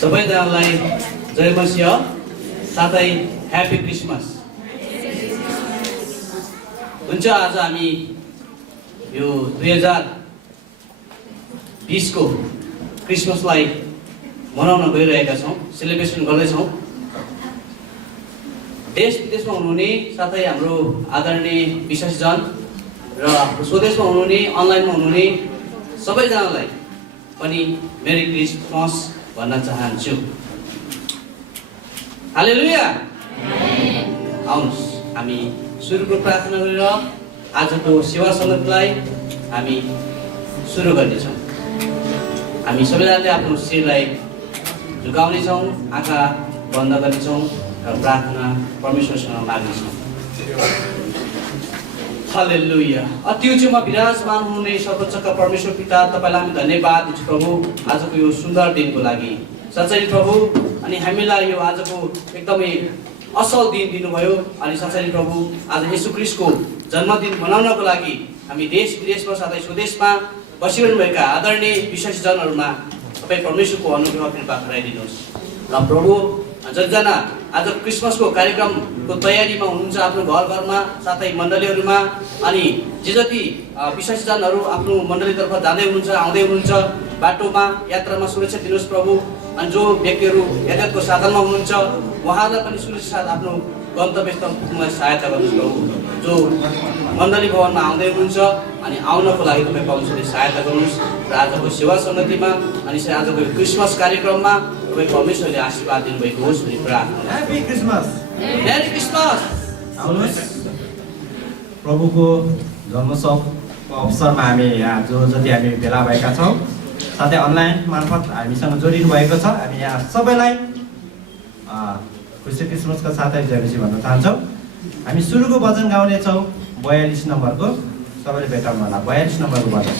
सबैजनालाई जय मसिह साथै happy Christmas. हुन्छ, आज हामी यो 2020 को क्रिसमसलाई मनाउन गइरहेका छौँ, सेलिब्रेसन गर्दैछौँ। देश विदेशमा हुनुहुने साथै हाम्रो आदरणीय विशेषजन र स्वदेशमा हुनुहुने अनलाइनमा हुनुहुने सबैजनालाई पनि मेरी क्रिसमस भन्न चाहन्छु। हालेलुया। आउनुहोस् हामी सुरुको प्रार्थना गरेर आजको सेवा सङ्गतलाई हामी सुरु गर्नेछौँ। हामी सबैजनाले आफ्नो शिरलाई झुकाउनेछौँ, आँखा बन्द गर्नेछौँ र प्रार्थना परमेश्वरसँग माग्नेछौँ। हालेलुया। अति उच्चमा विराजमान हुने सर्वोच्चका परमेश्वर पिता, तपाईँलाई हामी धन्यवाद दिन्छौँ प्रभु आजको यो सुन्दर दिनको लागि। साँच्चै प्रभु, अनि हामीलाई यो आजको एकदमै असल दिन दिनुभयो। अनि साँच्चै प्रभु, आज येशू ख्रीष्टको जन्मदिन मनाउनको लागि हामी देश विदेशमा साथै स्वदेशमा बसिरहनुभएका आदरणीय विशेषजनहरूमा तपाईँ परमेश्वरको अनुग्रह कृपा गराइदिनुहोस्। र प्रभु, जतिजना आज क्रिसमसको कार्यक्रमको तयारीमा हुनुहुन्छ आफ्नो घर घरमा साथै मण्डलीहरूमा, अनि जे जति विशेषजनहरू आफ्नो मण्डलीतर्फ जाँदै हुनुहुन्छ आउँदै हुनुहुन्छ बाटोमा यात्रामा सुरक्षा दिनुहोस् प्रभु। अनि जो व्यक्तिहरू यातायातको साधनमा हुनुहुन्छ उहाँहरूलाई पनि सुरक्षित साथ आफ्नो गन्तव्यस्थल पुग्नलाई सहायता गर्नुहोस् प्रभु। जो मण्डली भवनमा आउँदै हुनुहुन्छ अनि आउनको लागि तपाईँ परमेश्वरले सहायता गर्नुहोस्। र आजको सेवा सङ्गतिमा अनि आजको क्रिसमस कार्यक्रममा तपाईँ परमेश्वरले आशीर्वाद दिनुभएको होस् भन्ने प्रार्थना। Happy Christmas. Merry Christmas. आउनुहोस्, प्रभुको जन्मोत्सवको अवसरमा हामी यहाँ जो जति हामी भेला भएका छौँ साथै अनलाइन मार्फत हामीसँग जोडिनु भएको छ, हामी यहाँ सबैलाई खुसी क्रिसमसका साथै जय मसीह भन्न चाहन्छौँ। हामी सुरुको भजन गाउनेछौँ 42 नम्बरको, सबैले भेटाउनु होला 42 नम्बरको भजन।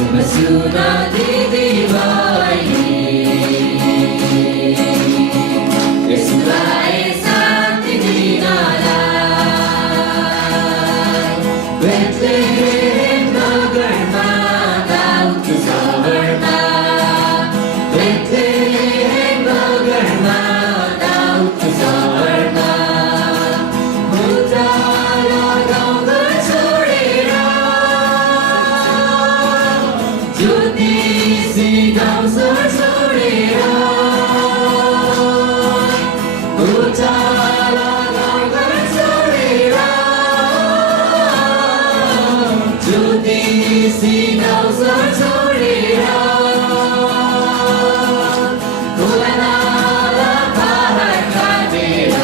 सुना दिदी बहिनी यसुलाई शान्ति दिनलाई बेथलेहेम नगरमा दाउदको सहरमा बेथलेहेम नगरमा दाउदको सहरमा उज्यालो गाउँघर छोडेर ज्योति सिगाउँ सहर छोडेर उज्यालो गाउँघर छोडेर ज्योति सिगाउँ सहर छोडेर खोला नाला पहाड काटेर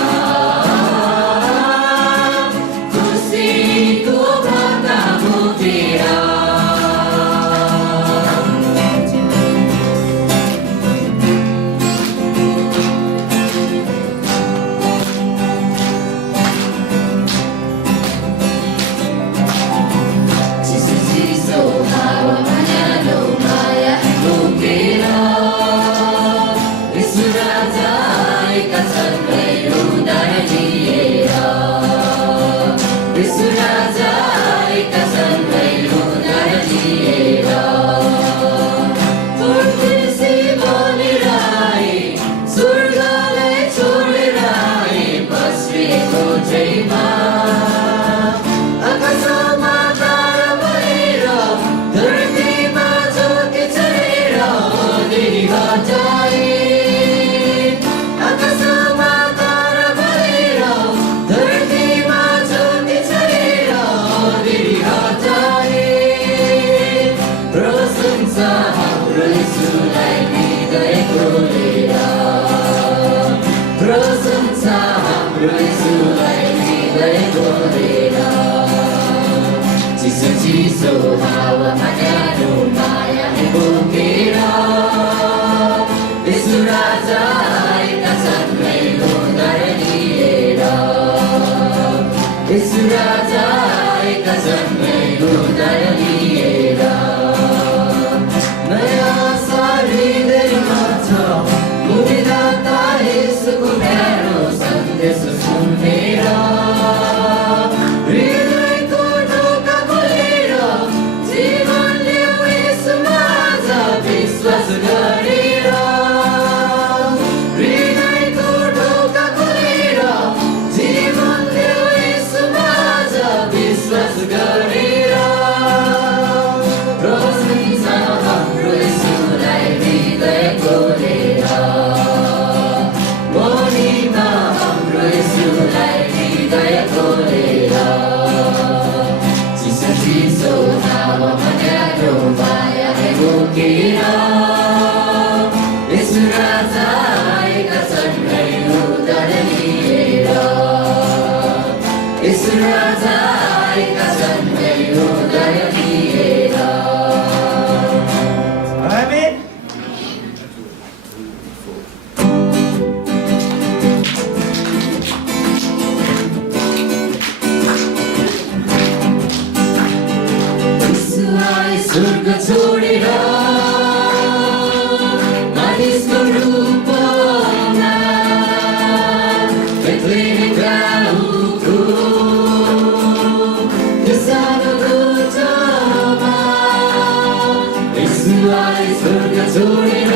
खुसीको भाका बोकेर चिसो हावामा न्यानो माया बोकेर यसु राजा आएका छन् मेरो उद्धार लिएर यसु राजा आएका छन् मेरो उद्धार लिएर फुर्तिसी बनेर आए स्वर्गलाई छोडेर आए बस्रेको छैमा आकाशमा तारा भएर धरतीमा ज्योति छरेर देरी हटाए आकाशमा तारा भएर धरतीमा ज्योति छरेर देरी हटाए प्रशंसा हाम्रो यसुलाई हृदय खोलेर प्रशंसा हाम्रो यसुलाई हृदय खोलेर चिसो चिसो हावामा न्यानो माया बोकेर यसु राजा आएका छन् मेरो उद्धार लिएर यसु राजा आएका छन् मेरो उद्धार लिएर नयाँ हृदयमा छ मुक्तिदाता यसुको न्यानो सन्देश सुनेर हृदयको ढोका खोलेर जीवन ल्याऊ यसुमा आज विश्वास गरेर हृदयको ढोका खोलेर जीवन ल्याऊ यसुमा आज विश्वास गरेर प्रशंसा हाम्रो यसुलाई हृदय खोलेर महिमा हाम्रो यसुलाई हृदय खोलेर चिसो चिसो हावामा न्यानो माया बोकेर यसु राजा आएका छन् मेरो उद्धार लिएर यसु राजा आएका छन् मेरो उद्धार लिएर आमेन। यसुलाई स्वर्ग छोडेर मानिसको रूपमा बेथलेहेम गाउँको त्यो सानो कोठामा यसुलाई स्वर्ग छोडेर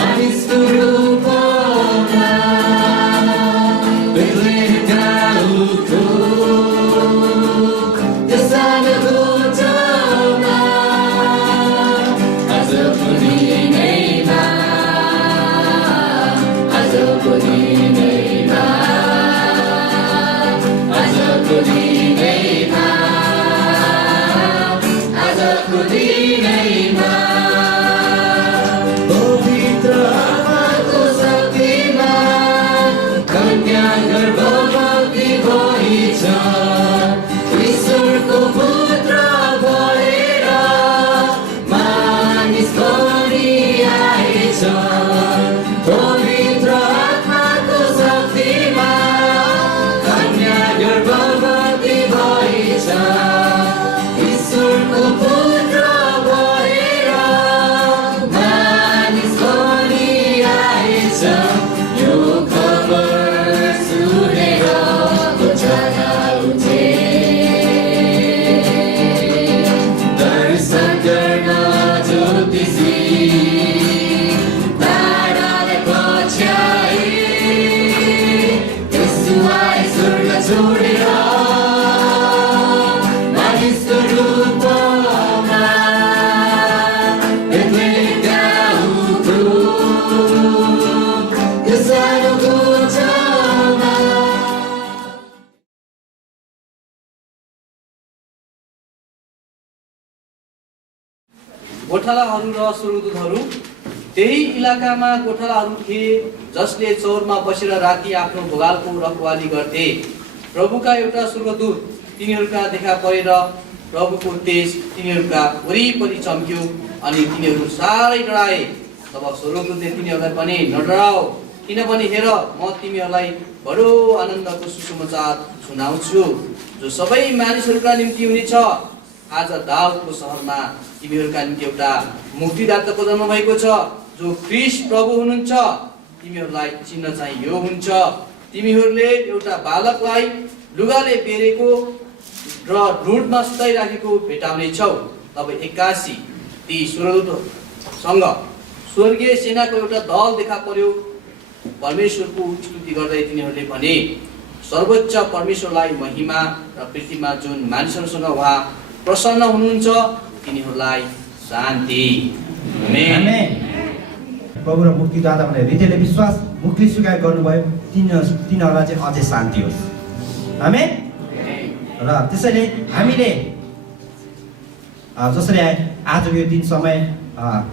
मानिसको रूपमा बेथलेहेम गाउँको त्यो सानो कोठामा आजको दिनैमा आजको दिनैमा आजको दिनैमा आजको दिनैमा गोठालाहरू र स्वर्गदूतहरू त्यही इलाकामा गोठालाहरू थिए जसले चौरमा बसेर राति आफ्नो भोगालको रखवाली गर्थे। प्रभुका एउटा स्वर्गदूत तिनीहरूका देखा परेर प्रभुको तेज तिनीहरूका वरिपरि चम्क्यो अनि तिनीहरू साह्रै डराए। तब स्वर्गदूतले तिनीहरूलाई पनि नडराओ, किनभने हेर म तिमीहरूलाई बडो आनन्दको सुसमाचार सुनाउँछु जो सबै मानिसहरूका निम्ति हुनेछ। आज दाउदको सहरमा तिमीहरूका निम्ति एउटा मुक्तिदाताको जन्म भएको छ जो ख्रीष्ट प्रभु हुनुहुन्छ। तिमीहरूलाई चिन्ह चाहिँ यो हुन्छ, तिमीहरूले एउटा बालकलाई लुगाले बेरेको र ढुँडमा सुताइराखेको भेटाउनेछौ। तब एक्कासी ती स्वर्गदूतसँग स्वर्गीय सेनाको एउटा दल देखा पर्यो। परमेश्वरको स्तुति गर्दै तिनीहरूले भने, सर्वोच्च परमेश्वरलाई महिमा र पृथ्वीमा जुन मानिसहरूसँग उहाँ प्रसन्न हुनुहुन्छ तिनीहरूलाई शान्ति। आमेन। प्रभु र मुक्तिदाता भनेर हृदयले विश्वास मुक्ति स्वीकार गर्नुभयो तिनीहरूलाई चाहिँ अझै शान्ति होस्। आमेन। र त्यसैले हामीले जसरी आजको यो दिन समय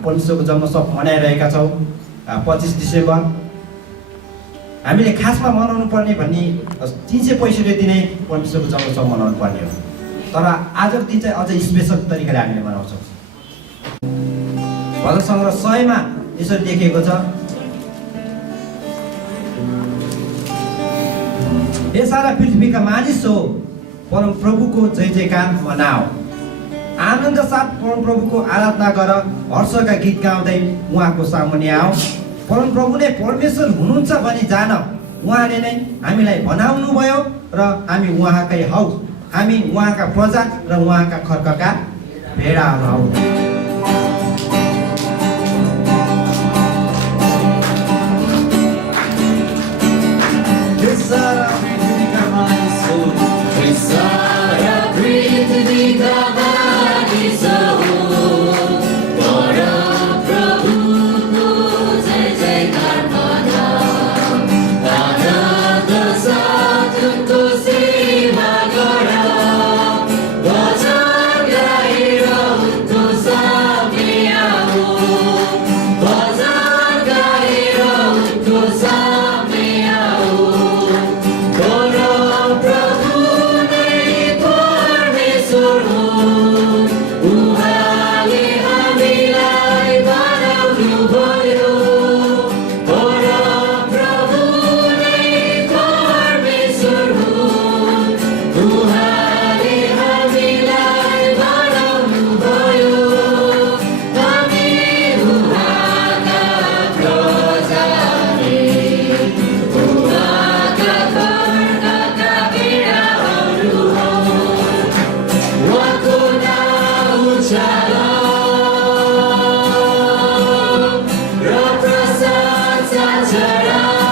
परमेश्वरको जन्मोत्सव मनाइरहेका छौँ 25 डिसेम्बर, हामीले खासमा मनाउनु पर्ने भन्ने 365 दिनै परमेश्वरको जन्मोत्सव मनाउनु पर्ने हो। तर आजको दिन चाहिँ अझै स्पेसल तरिकाले हामीले मनाउँछौँ। भजन सङ्ग्रह 100 मा यसरी लेखिएको छ, हे सारा पृथ्वीका मानिस हो परम प्रभुको जय जयकार मनाओ, आनन्द साथ परम प्रभुको आराधना गर, हर्षका गीत गाउँदै उहाँको सामुन्ने आओ। परम प्रभु नै परमेश्वर हुनुहुन्छ भनी जान, उहाँले नै हामीलाई बनाउनु भयो र हामी उहाँकै हौ, हामी उहाँका प्रजा र उहाँका खर्कका भेडाहरू हौ। सारा पृथ्वीका मानिस हो परम प्रभुको जय जयकार मनाऊ, आनन्द साथ उनको सेवा गर, भजन गाएर उनको सामने आओ, भजन गाएर उनको सामने आओ। परम प्रभु उहाँले हामीलाई बनाउनु भयो, परम प्रभु नै परमेश्वर हुन्, उहाँले हामीलाई बनाउनु भयो, हामी उहाँका प्रजा रे, उहाँका खर्कका भेडाहरू हौ। उहाँको नाउँ उचालो र प्रशंसा चढाऊ,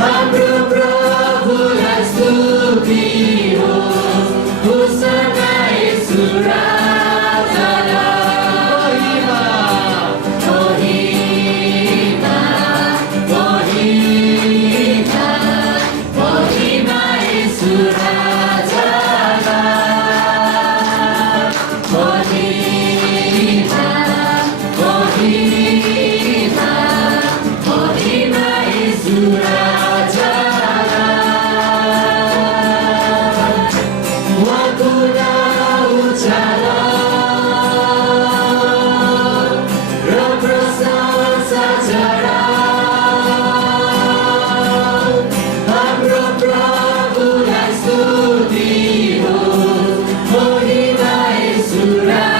हाम्रो प्रभुलाई स्तुति होस्, होसना येशू राजालाई। महिमा महिमा महिमा महिमा येशू राजालाई, महिमा महिमा महिमा येशू राजालाई। उहाँको नाउँ उचालो र प्रशंसा चढाऊ, हाम्रो प्रभुलाई स्तुति होस्, महिमा येशू राजालाई।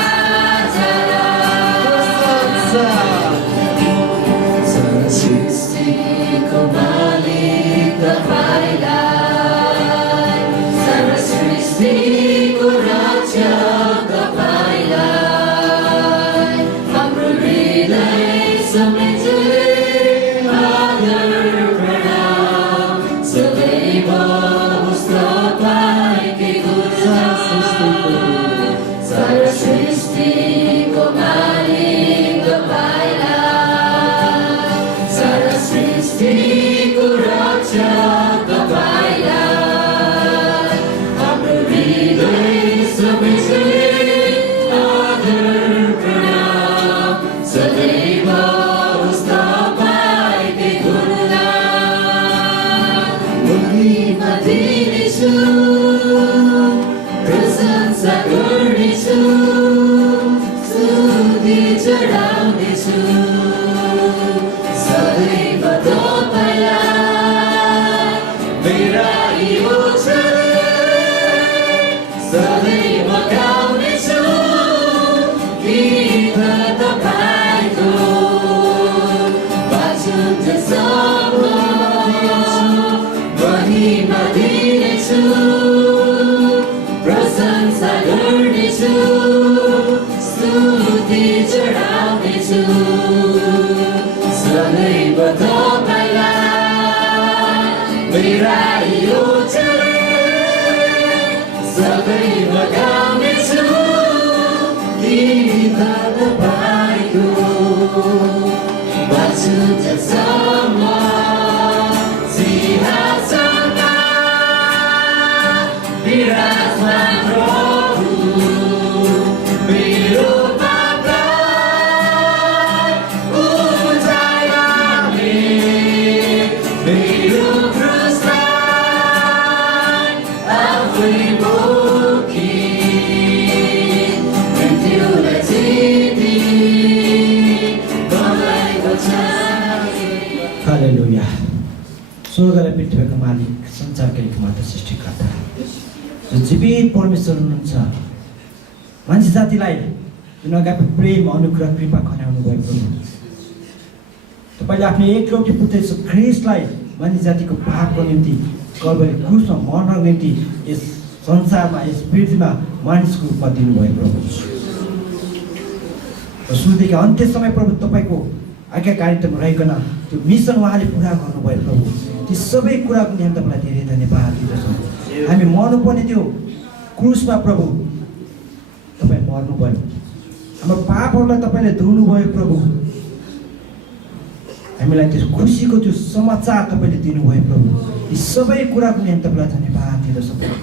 सृष्टिको मालिक तपाईँलाई, सर्व सृष्टिको रक्षक तपाईँलाई, हाम्रो हृदय समेत आदर प्रणाम सदैव होस् तपाईँकै गुणगान। सर्व सृष्टिको मालिक तपाईँलाई, सर्व सृष्टिको रक्षक तपाईँलाई, हाम्रो हृदय स्तुति चढाउनेछु सदैव तपाईलाई मेरा योजनाले सदैव गाउनेछु गीत तपाईको बाँचुन्जेलसम्म महिमा दिनेछु प्रशंसा गर्नेछु स्तुति चढाउनेछु सदैव तपाईलाई मेरा योजनाले सदैव गाउनेछु गीत तपाईको बाँचुन्जेलसम्म सिंहासनमा विराजमान प्रभु मेरो पापलाई उचाइराख्ने मेरो क्रुसलाई आफै बोकी मृत्युलाई जिती बनाएको छ। हालेलुया। स्वर्ग र पृथ्वीको मालिक संसारका एकमात्र सृष्टिकर्ता जो जीवित परमेश्वर हुनुहुन्छ मान्छे जातिलाई जुन अगाडि प्रेम अनुग्रह कृपा खनाउनु भएको तपाईँले आफ्नो एकलौटी पुत्र यीशु ख्रीष्टलाई मानिस जातिको पापको निम्ति कल्वरी क्रुसमा मर्नको निम्ति यस संसारमा यस पृथ्वीमा मानिसको रूपमा दिनुभयो प्रभु। सुरुदेखि अन्त्यसम्म प्रभु तपाईँको आज्ञाकारितामा रहिकन त्यो मिसन उहाँले पुरा गर्नुभयो प्रभु। ती सबै कुराको निम्ति तपाईँलाई धेरै धन्यवाद दिँदछौँ। हामी मर्नुपर्ने त्यो क्रुसमा प्रभु तपाईँ मर्नुभयो, हाम्रो पापहरूलाई तपाईँले धुनुभयो प्रभु। हामीलाई त्यो खुसीको त्यो समाचार तपाईँले दिनुभयो प्रभु। यी सबै कुराको निम्ति तपाईँलाई धन्यवाद दिँदछौँ प्रभु।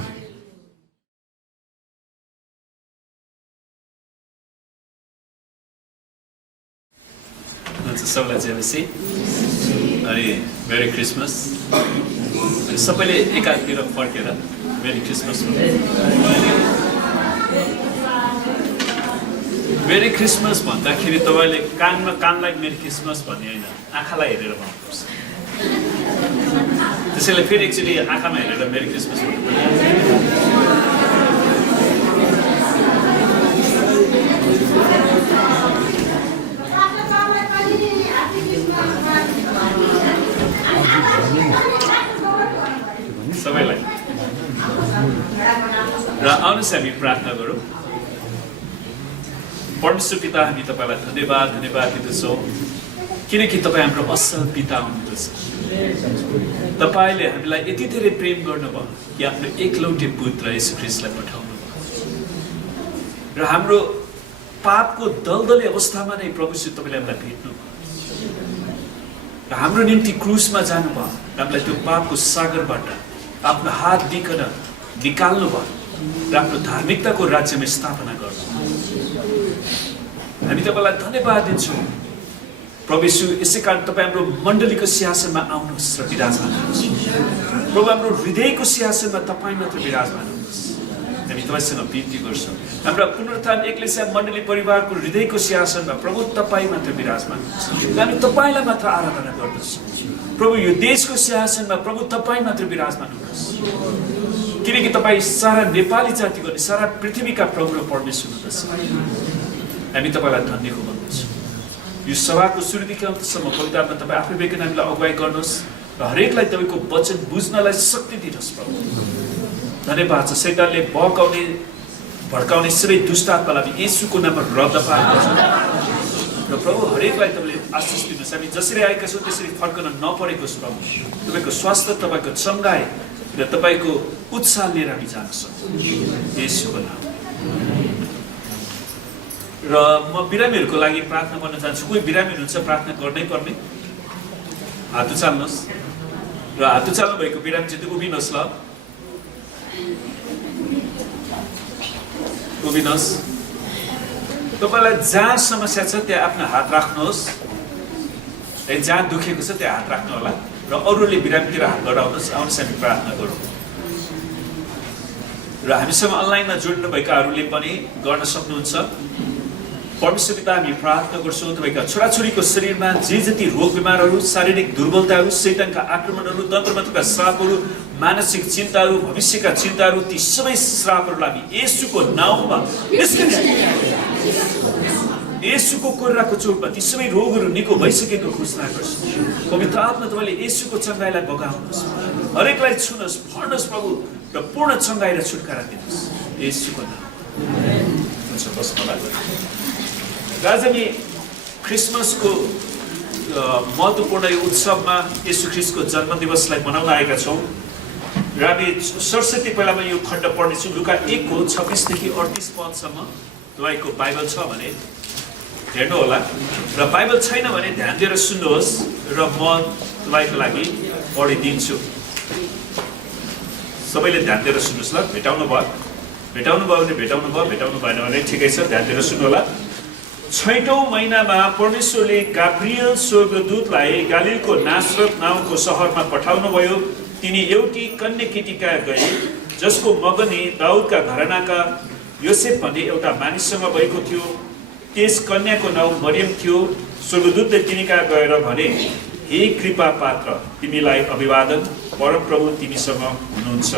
सबैलाई जेलसी अनि मेरी क्रिसमस अनि सबैले एकातिर फर्केर मेरी क्रिसमस मेरी क्रिसमस भन्दाखेरि तपाईँले कानमा कानलाई मेरी क्रिसमस भन्ने होइन, आँखालाई हेरेर भन्नुपर्छ। त्यसैले फेरि एकचोटि आँखामा हेरेर मेरी क्रिसमस सबैलाई र आउनुहोस् हामी प्रार्थना गरौँ। परमेश्वर पिता, हामी तपाईँलाई धन्यवाद दिँदछौँ किनकि तपाईँ हाम्रो असल पिता हुनुहुन्छ। तपाईँले हामीलाई यति धेरै प्रेम गर्नुभयो कि आफ्नो एकलौटे पुत्र येशू ख्रीष्टलाई पठाउनु भयो र हाम्रो पापको दलदले अवस्थामा नै प्रभुश्री तपाईँले हामीलाई भेट्नु र हाम्रो निम्ति क्रुसमा जानुभयो र हामीलाई त्यो पापको सागरबाट आफ्नो हात दिकन निकाल्नु भयो र आफ्नो धार्मिकताको राज्यमा स्थापना गर्नु। हामी तपाईँलाई धन्यवाद दिन्छौँ प्रभु यीशु। यसै कारण तपाईँ हाम्रो मण्डलीको सिंहासनमा आउनुहोस् र विराजमान हुनुहोस् प्रभु। हाम्रो हृदयको सिंहासनमा तपाईँ मात्र विराजमान हुनुहोस्। हामी तपाईँसँग बिन्ती गर्छौँ। हाम्रा पुनरुत्थान एक्लेसिया मण्डली परिवारको हृदयको सिंहासनमा प्रभु तपाईँ मात्र विराजमान हुनुहुन्छ। हामी तपाईँलाई मात्र आराधना गर्दछौँ प्रभु। यो देशको सिंहासनमा प्रभु तपाईँ मात्र विराजमान हुनुहोस् किनकि तपाईँ सारा नेपाली जातिको अनि सारा पृथ्वीका प्रभु र परमेश्वर हुनुहुन्छ। हामी तपाईँलाई धन्यवाद भन्दछौँ। यो सभाको सुरुदेखि अन्तसम्म पवित्र आत्मा तपाईँ आफै बेकन हामीलाई अगुवाई गर्नुहोस् र हरेकलाई तपाईँको वचन बुझ्नलाई शक्ति दिनुहोस् प्रभु। धन्यवाद छ। शैतानले बहकाउने भड्काउने सबै दुष्ट आत्मालाई येशूको नाममा रद्द पार्दछौँ र प्रभु हरेकलाई तपाईँले आशिष दिनुहोस्। हामी जसरी आएका छौँ त्यसरी फर्कन नपरेको प्रभु। तपाईँको स्वास्थ्य, तपाईँको चङ्गाई र तपाईँको उत्साह लिएर हामी जान सक्छौँ येशूको नाम। र म बिरामीहरूको लागि प्रार्थना गर्न चाहन्छु। कोही बिरामी हुनुहुन्छ प्रार्थना गर्नै पर्ने? हात उचाल्नुहोस् र हात उचाल्नु भएको बिरामी चाहिँ उभिनुहोस् ल, उभिनुहोस्। तपाईँलाई जहाँ समस्या छ त्यहाँ आफ्नो हात राख्नुहोस्। जहाँ दुखेको छ त्यहाँ हात राख्नु होला र अरूले बिरामीतिर हात बढाउनुहोस्। आउनुहोस् हामी प्रार्थना गरौँ। र र हामीसँग अनलाइनमा जोड्नु भएकाहरूले पनि गर्न सक्नुहुन्छ। परमेश्वर पिता हामी प्रार्थना गर्छौँ तपाईँका छोराछोरीको शरीरमा जे जति रोग बिमारहरू, शारीरिक दुर्बलताहरू, शैतानका आक्रमणहरू, तन्त्रमन्त्रका श्रापहरू, मानसिक चिन्ताहरू, भविष्यका चिन्ताहरू, ती सबै श्रापहरूलाई हामी येशूको नाउँमा येशूको कोर्राको चोटमा ती सबै रोगहरू निको भइसकेको घोषणा गर्छौँ। पवित्र आत्मा तपाईँले येशूको चङ्गाइलाई बगाउनुहोस्, हरेकलाई छुनुहोस्, भर्नुहोस् प्रभु र पूर्ण चङ्गाइ र छुटकारा दिनुहोस् येशूको नाम। हुन्छ, बस्नुहोला। आज हामी क्रिसमसको महत्त्वपूर्ण यो उत्सवमा येशू ख्रीष्टको जन्मदिवसलाई मनाउन आएका छौँ र हामी सरस्वती पहिलामा यो खण्ड पढ्नेछौँ। लुका 1 को 26 देखि 38 पदसम्म। तपाईँको बाइबल छ भने हेर्नु होला र बाइबल छैन भने ध्यान दिएर सुन्नुहोस् र म तपाईँको लागि पढिदिन्छु। सबैले ध्यान दिएर सुन्नुहोस् ल। भेटाउनु भयो भने भेटाउनु भयो, भेटाउनु भएन भने ठिकै छ, ध्यान दिएर सुन्नु होला। 6औं महिनामा परमेश्वरले गाब्रिएल स्वर्गदूतलाई गालिलको नासरत नाउँको सहरमा पठाउनुभयो। तिनी एउटी कन्या केटी कहाँ गए जसको मगनी दाउदका घरानाका योसेफ भन्ने एउटा मानिससँग भएको थियो। त्यस कन्याको नाउँ मरियम थियो। स्वर्गदूतले तिनी कहाँ गएर भने, हे कृपा पात्र, तिमीलाई अभिवादन, परमप्रभु तिमीसँग हुनुहुन्छ।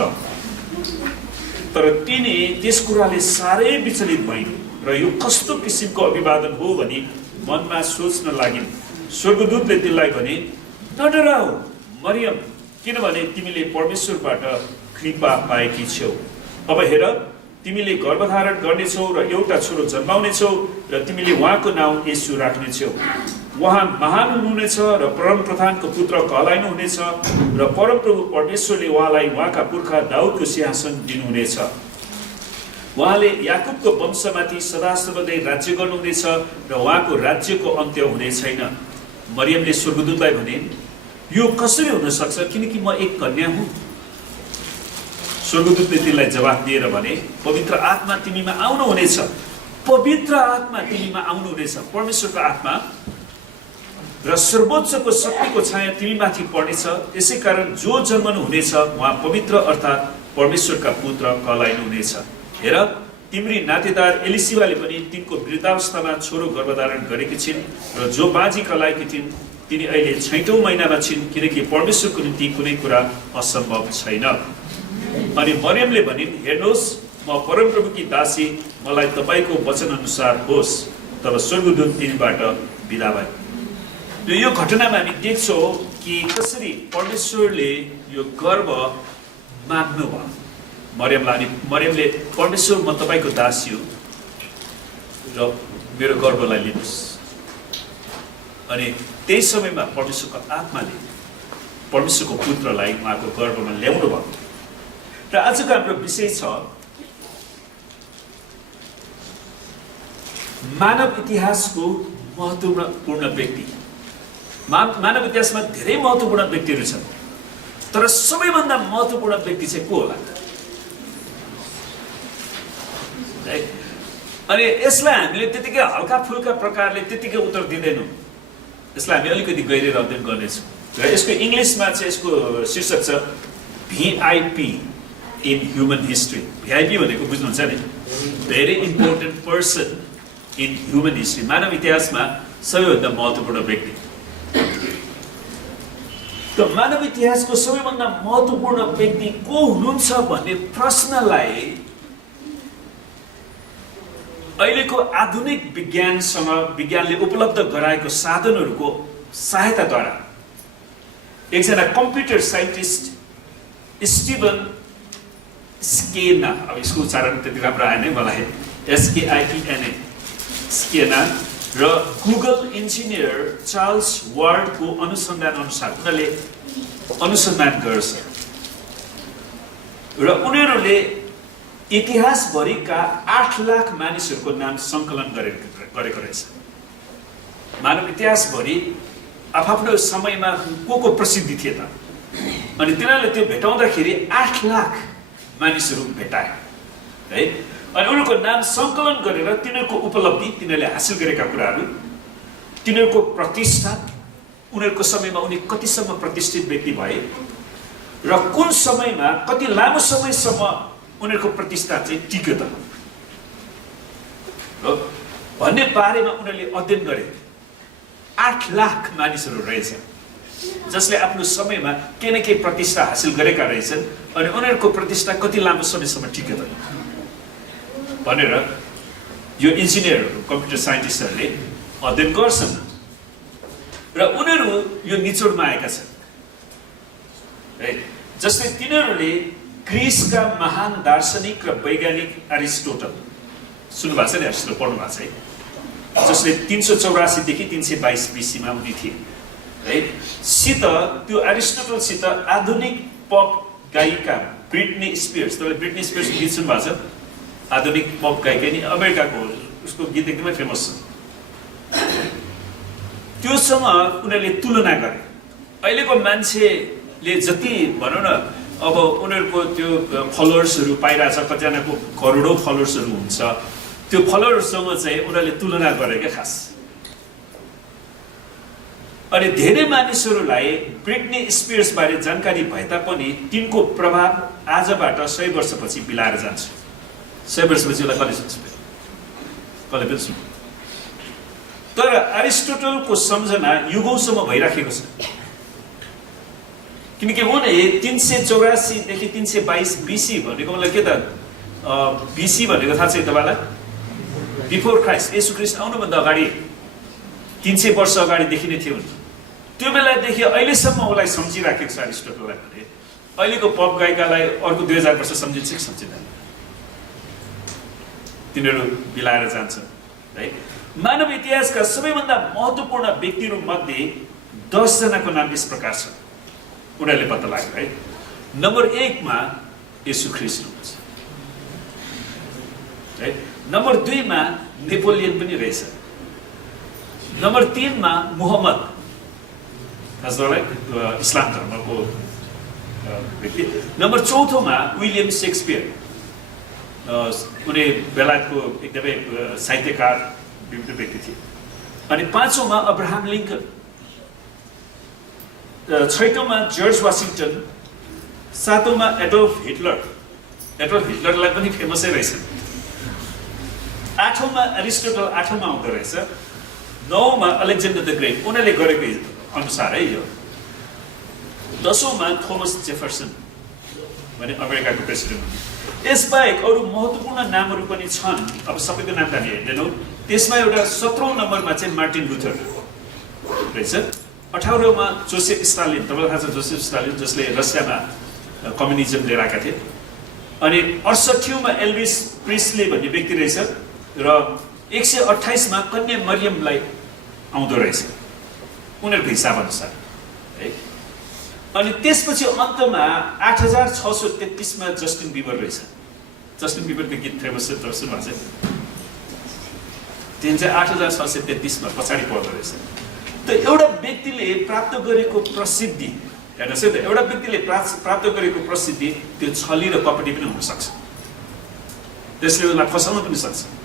तर तिनी त्यस कुराले साह्रै विचलित भइन् र यो कस्तो किसिमको अभिवादन हो भनी मनमा सोच्न लागिन्। स्वर्गदूतले तिनलाई भने, नडराऊ मरियम, किनभने तिमीले परमेश्वरबाट कृपा पाएकी छौ। अब हेर, तिमीले गर्भधारण गर्नेछौ र एउटा छोरो जन्माउनेछौ र तिमीले उहाँको नाउँ येशू राख्नेछौ। उहाँ महान हुनुहुनेछ र परम प्रधानको पुत्र कहलाइनुहुनेछ र परमप्रभु परमेश्वरले उहाँलाई उहाँका पुर्खा दाउदको सिंहासन दिनुहुनेछ। उहाँले याकुबको वंशमाथि सदा सर्वदै राज्य गर्नुहुनेछ र उहाँको राज्यको अन्त्य हुने छैन। मरियमले स्वर्गदूतलाई भने, यो कसरी हुन सक्छ, किनकि म एक कन्या हुँ। स्वर्गदूतले तिनलाई जवाफ दिएर भने, पवित्र आत्मा तिमीमा आउनुहुनेछ, पवित्र आत्मा तिमीमा आउनुहुनेछ, परमेश्वरको आत्मा र सर्वोच्चको शक्तिको छाया तिमीमाथि पर्नेछ। यसै कारण जो जन्मनु हुनेछ उहाँ पवित्र अर्थात् परमेश्वरका पुत्र कहलाइनुहुनेछ। हेर, तिम्री नातेदार एलिसिबाले पनि तिनको वृद्धावस्थामा छोरो गर्भधारण गरेकी छिन् र जो बाजी कहलाएकी थिइन् तिनी अहिले 6औं महिनामा छिन्, किनकि परमेश्वरको निम्ति कुनै कुरा असम्भव छैन। अनि मरियमले भनिन्, हेर्नुहोस्, म परमप्रभुकी दासी, मलाई तपाईँको वचन अनुसार होस्। तब स्वर्गदूत तिनीबाट बिदा भए। यो घटनामा हामी देख्छौँ कि कसरी परमेश्वरले यो गर्व माग्नु भयो मरियमलाई। अनि मरियमले, परमेश्वर, म तपाईँको दासी हो र मेरो गर्वलाई लिनुहोस्। अनि त्यही समयमा परमेश्वरको आत्माले परमेश्वरको पुत्रलाई उहाँको गर्वमा ल्याउनु भयो। र आजको हाम्रो विषय छ मानव इतिहासको महत्त्वपूर्ण व्यक्ति। मानव इतिहासमा धेरै महत्त्वपूर्ण व्यक्तिहरू छन्, तर सबैभन्दा महत्त्वपूर्ण व्यक्ति चाहिँ को होला? अनि यसलाई हामीले त्यतिकै हल्का फुल्का प्रकारले त्यतिकै उत्तर दिँदैनौँ। यसलाई हामी अलिकति गहिरै अध्ययन गर्नेछौँ र यसको इङ्ग्लिसमा चाहिँ यसको शीर्षक छ VIP in human history. VIP भनेको बुझ्नुहुन्छ नि, very important person in human history, मानव इतिहासमा सबैभन्दा महत्त्वपूर्ण व्यक्ति। त मानव इतिहासको सबैभन्दा महत्त्वपूर्ण व्यक्ति को हुनुहुन्छ भन्ने प्रश्नलाई अहिलेको आधुनिक विज्ञानले उपलब्ध गराएको साधनहरूको सहायताद्वारा एकजना कम्प्युटर साइन्टिस्ट स्टिभन स्केना, अब यसको उच्चारण त्यति राम्रो आएन मलाई, SKIENA स्केना र गुगल इन्जिनियर चार्ल्स वार्डको अनुसन्धान अनुसार उनीहरूले अनुसन्धान गर्छ र उनीहरूले इतिहासभरिका 8 लाख मानिसहरूको नाम सङ्कलन गरेको रहेछ। मानव इतिहासभरि आफ्नो समयमा को प्रसिद्धि थिए त, अनि तिनीहरूले त्यो भेटाउँदाखेरि 8 लाख मानिसहरू भेटाए है। अनि उनीहरूको नाम सङ्कलन गरेर तिनीहरूको उपलब्धि, तिनीहरूले हासिल गरेका कुराहरू, तिनीहरूको प्रतिष्ठा, उनीहरूको समयमा उनी कतिसम्म प्रतिष्ठित व्यक्ति भए र कुन समयमा कति लामो समयसम्म उनीहरूको प्रतिष्ठा चाहिँ टिक्यो त हो भन्ने बारेमा उनीहरूले अध्ययन गरे। 8 लाख मानिसहरू रहेछ जसले आफ्नो समयमा केही न केही प्रतिष्ठा हासिल गरेका रहेछन् अनि उनीहरूको प्रतिष्ठा कति लामो समयसम्म टिक्यो त भनेर यो इन्जिनियरहरू कम्प्युटर साइन्टिस्टहरूले अध्ययन गर्छन् र उनीहरू यो निचोडमा आएका छन् है। जस्तै तिनीहरूले ग्रिसका महान दार्शनिक र वैज्ञानिक एरिस्टोटल सुन्नुभएको छ नि, एरिस्टोटल पढ्नु भएको छ है, जसले 384 देखि 322 बीसीमा उनी थिए है। सित त्यो एरिस्टोटलसित आधुनिक पप गायिका ब्रिटनी स्पियर्स, तपाईँले ब्रिटनी स्पियर्सको गीत सुन्नुभएको छ? आधुनिक पप गायिका नि अमेरिकाको हो, उसको गीत एकदमै फेमस छ। त्योसँग उनीहरूले तुलना गरे। अहिलेको मान्छेले जति भनौँ न अब उनीहरूको त्यो फलोवर्सहरू पाइरहेछ, कतिजनाको करोडौँ फलोवर्सहरू हुन्छ, त्यो फलोवर्ससँग चाहिँ उनीहरूले तुलना गरे क्या खास। अनि धेरै मानिसहरूलाई ब्रिटनी स्पियर्स बारे जानकारी भए तापनि तिनको प्रभाव आजबाट 100 वर्षपछि बिलाएर जान्छ। 100 वर्षपछि उसलाई कसले सुन्छ? कसले पनि सुन्छ। तर एरिस्टोटलको सम्झना युगौँसम्म भइराखेको छ, किनकि उनी 384 देखि 322 बीसी भनेको मलाई के त बीसी भनेको थाहा छ तपाईँलाई? बिफोर क्राइस्ट, येशू ख्रीष्ट आउनुभन्दा अगाडि 300 वर्ष अगाडिदेखि नै थियो। त्यो बेलादेखि अहिलेसम्म उसलाई सम्झिराखेको छ एरिस्टोटललाई भने अहिलेको पप गायिकालाई अर्को 2000 वर्ष सम्झिन्छ कि सम्झिँदैन? तिनीहरू बिलाएर जान्छन् है। मानव इतिहासका सबैभन्दा महत्त्वपूर्ण व्यक्तिहरू मध्ये 10 जनाको नाम यस प्रकार छ, उनीहरूले पत्ता लाग्यो है। नम्बर 1 मा येशू ख्रीष्ट हुनुहुन्छ है। नम्बर 2 मा नेपोलियन पनि रहेछ। नम्बर 3 मा मुहम्मद, इस्लाम धर्मको व्यक्ति। नम्बर 4 मा विलियम शेक्सपियर, उनी बेलायतको एकदमै साहित्यकार विविध व्यक्ति थिए। अनि 5औं मा अब्राहम लिङ्कन, 6औं मा जर्ज वाशिङटन, 7औं मा एडोल्फ हिटलर, एडोल्फ हिटलरलाई पनि फेमसै रहेछ। 8औं मा एरिस्टोटल 8औं मा आउँदो रहेछ। 9औं मा अलेक्जेन्डर द ग्रेट, उनीहरूले गरेको अनुसार है यो। 10औं मा थोमस जेफरसन भने अमेरिकाको प्रेसिडेन्ट। यसबाहेक अरू महत्त्वपूर्ण नामहरू पनि छन्, अब सबैको नाम हामी हेर्दैनौँ। त्यसमा एउटा 17औं नम्बरमा चाहिँ मार्टिन लुथर रहेछ। 18औं मा जोसेफ स्टालिन, तपाईँलाई थाहा छ जोसेफ स्टालिन, जसले रसियामा कम्युनिजम लिएर आएका थिए। अनि 68औं मा एल्भिस प्रिस्ले भन्ने व्यक्ति रहेछ र 128 मा कन्या मरियमलाई आउँदो रहेछ उनीहरूको हिसाब अनुसार है। अनि त्यसपछि अन्तमा 8633 मा जस्टिन बिबर रहेछ। जस्टिन बिबरको गीत फेमस छ, तपाईँ सुन्नुभएको छ? त्यो चाहिँ 8633 मा पछाडि पर्दो रहेछ। त एउटा व्यक्तिले प्राप्त गरेको प्रसिद्धि हेर्नुहोस् है त, एउटा व्यक्तिले प्राप्त गरेको प्रसिद्धि त्यो छली र कपटी पनि हुन सक्छ, त्यसले उसलाई फसाउन पनि सक्छ।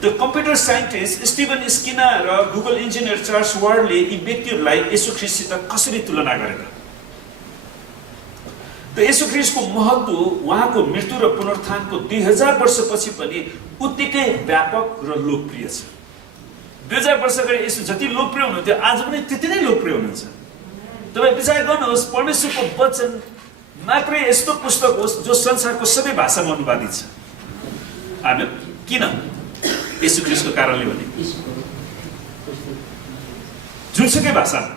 The computer scientist Steven Skinner र गुगल इन्जिनियर चार्ल्स वार्डले यी व्यक्तिहरूलाई येशू ख्रीष्टसित कसरी तुलना गरेर त येशू ख्रीष्टको महत्त्व उहाँको मृत्यु र पुनरुत्थानको 2000 वर्षपछि पनि उत्तिकै व्यापक र लोकप्रिय छ। 2000 वर्ष अगाडि येशू जति लोकप्रिय हुनुहुन्थ्यो आज पनि त्यति नै लोकप्रिय हुनुहुन्छ। तपाईँ विचार गर्नुहोस्, परमेश्वरको वचन मात्रै यस्तो पुस्तक होस् जो संसारको सबै भाषामा अनुवादित छ। आमेन। किन? येशू ख्रीष्टको कारणले भने जुनसुकै भाषामा।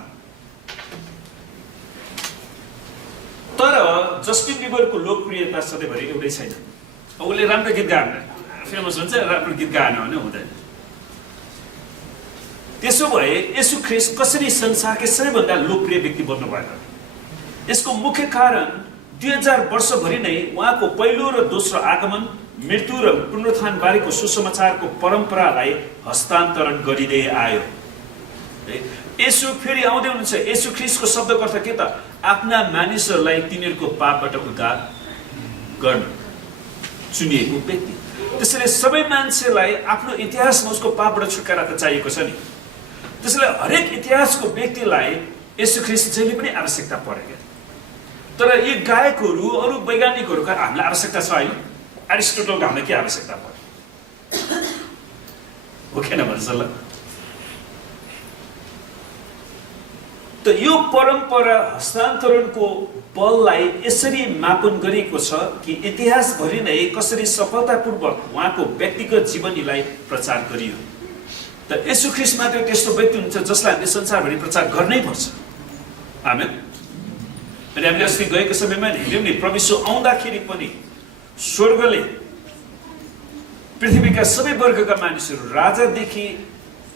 तर जस्टिन बिबरको लोकप्रियता सधैँभरि एउटै छैन। उसले राम्रो गीत गाएन, फेमस हुन्छ, राम्रो गीत गाएन भने हुँदैन। त्यसो भए येशू ख्रीष्ट कसरी संसारकै सबैभन्दा लोकप्रिय व्यक्ति बन्नु भयो? यसको मुख्य कारण 2000 वर्षभरि नै उहाँको पहिलो र दोस्रो आगमन, मृत्यु र पुनरुत्थान बारेको सुसमाचारको परम्परालाई हस्तान्तरण गरिँदै आयो। येशू फेरि आउँदै हुनुहुन्छ। येशू ख्रीष्टको शब्दको अर्थ के त? आफ्ना मानिसहरूलाई तिनीहरूको पापबाट उद्धार गर्न चुनिएको व्यक्ति। त्यसैले सबै मान्छेलाई आफ्नो इतिहासमा उसको पापबाट छुटकारा त चाहिएको छ नि। त्यसैले हरेक इतिहासको व्यक्तिलाई येशू ख्रीष्ट जहिले पनि आवश्यकता परेको। तर यी गायकहरू अरू वैज्ञानिकहरूको हामीलाई आवश्यकता छ होइन एरिस्टोटलको हामीलाई के आवश्यकता पर्यो हो किन भन्छ ल त यो परम्परा हस्तान्तरणको बललाई यसरी मापन गरिएको छ कि इतिहासभरि नै कसरी सफलतापूर्वक उहाँको व्यक्तिगत जीवनीलाई प्रचार गरियो त येशू ख्रीष्ट मात्र त्यस्तो व्यक्ति हुन्छ जसलाई हामीले संसारभरि प्रचार गर्नै पर्छ आमेन अनि हामीले अस्ति गएको समयमा हेर्यौँ नि प्रभु यीशु आउँदाखेरि पनि स्वर्गले पृथ्वीका सबै वर्गका मानिसहरू राजादेखि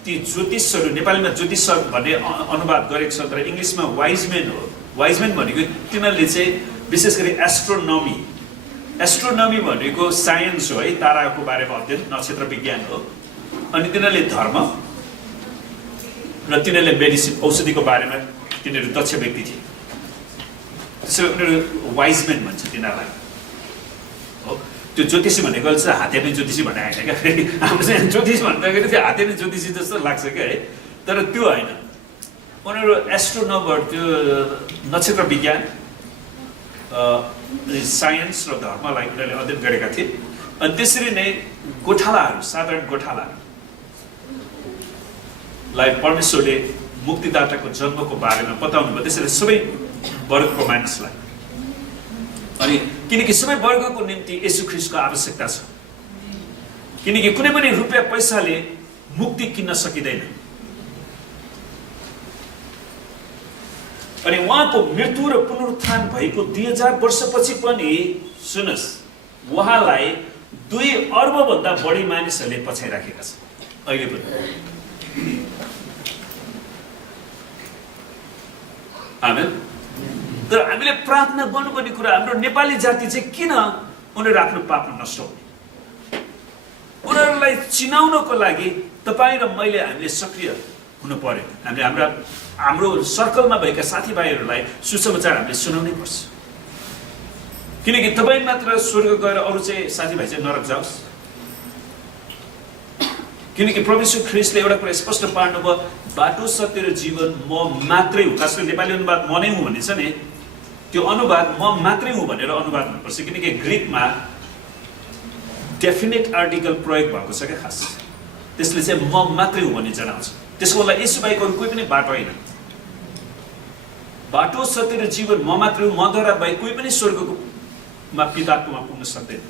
ती ज्योतिषहरू नेपालीमा ज्योतिष भन्ने अनुवाद गरेको छ तर इङ्ग्लिसमा वाइजमेन हो वाइजमेन भनेको तिनीहरूले चाहिँ विशेष गरी एस्ट्रोनमी भनेको साइन्स हो है ताराको बारेमा अध्ययन नक्षत्र विज्ञान हो अनि तिनीहरूले धर्म र तिनीहरूले मेडिसिन औषधिको बारेमा तिनीहरू दक्ष व्यक्ति थिए त्यसैले उनीहरू वाइजमेन भन्छ तिनीहरूलाई हो त्यो ज्योतिषी भनेको चाहिँ हातेर्ने ज्योतिषी भने आएन क्या फेरि हाम्रो चाहिँ ज्योतिष भन्दाखेरि त्यो हातेर्ने ज्योतिषी जस्तो लाग्छ क्या है तर त्यो होइन उनीहरू एस्ट्रोनोमर त्यो नक्षत्र विज्ञान साइन्स र धर्मलाई उनीहरूले अध्ययन गरेका थिए अनि त्यसरी नै गोठालाहरू साधारण गोठालालाई परमेश्वरले मुक्तिदाताको जन्मको बारेमा बताउनु भयो त्यसरी सबै वर्गको मानिसलाई अनि किनकि सबै वर्गको निम्ति येशू ख्रीष्टको आवश्यकता छ किनकि कुनै पनि रुपियाँ पैसाले मुक्ति किन्न सकिँदैन अनि उहाँको मृत्यु र पुनरुत्थान भएको 2000 वर्षपछि पनि सुन्नुहोस् उहाँलाई 2 अर्बभन्दा बढी मानिसहरूले पछ्याइराखेका छन् अहिले पनि आमेन तर हामीले प्रार्थना गर्नुपर्ने कुरा हाम्रो नेपाली जाति चाहिँ किन उनीहरू आफ्नो पापमा नष्ट हुने उनीहरूलाई चिनाउनको लागि तपाईँ र मैले हामीले सक्रिय हुनु पर्यो हामीले हाम्रो सर्कलमा भएका साथीभाइहरूलाई सुसमाचार हामीले सुनाउनै पर्छ किनकि तपाईँ मात्र स्वर्ग गएर अरू चाहिँ साथीभाइ चाहिँ नरक जाओस् किनकि प्रभु यीशु ख्रीष्टले एउटा कुरा स्पष्ट पार्नुभयो बाटो सत्य र जीवन म मात्रै हुँ खास गरी नेपाली अनुवाद म नै हुँ भन्ने छ नि त्यो अनुवाद म मात्रै हुँ भनेर अनुवाद हुनुपर्छ किनकि ग्रिकमा डेफिनेट आर्टिकल प्रयोग भएको छ क्या खास त्यसले चाहिँ म मात्रै हुँ भन्ने जनाउँछ त्यसको लागि यसो बाहेक अरू कोही पनि बाटो होइन बाटो सत्य र जीवन म मात्रै हुँ मद्वारा बाहेक कोही पनि स्वर्गमा पितात्वमा पुग्न सक्दैन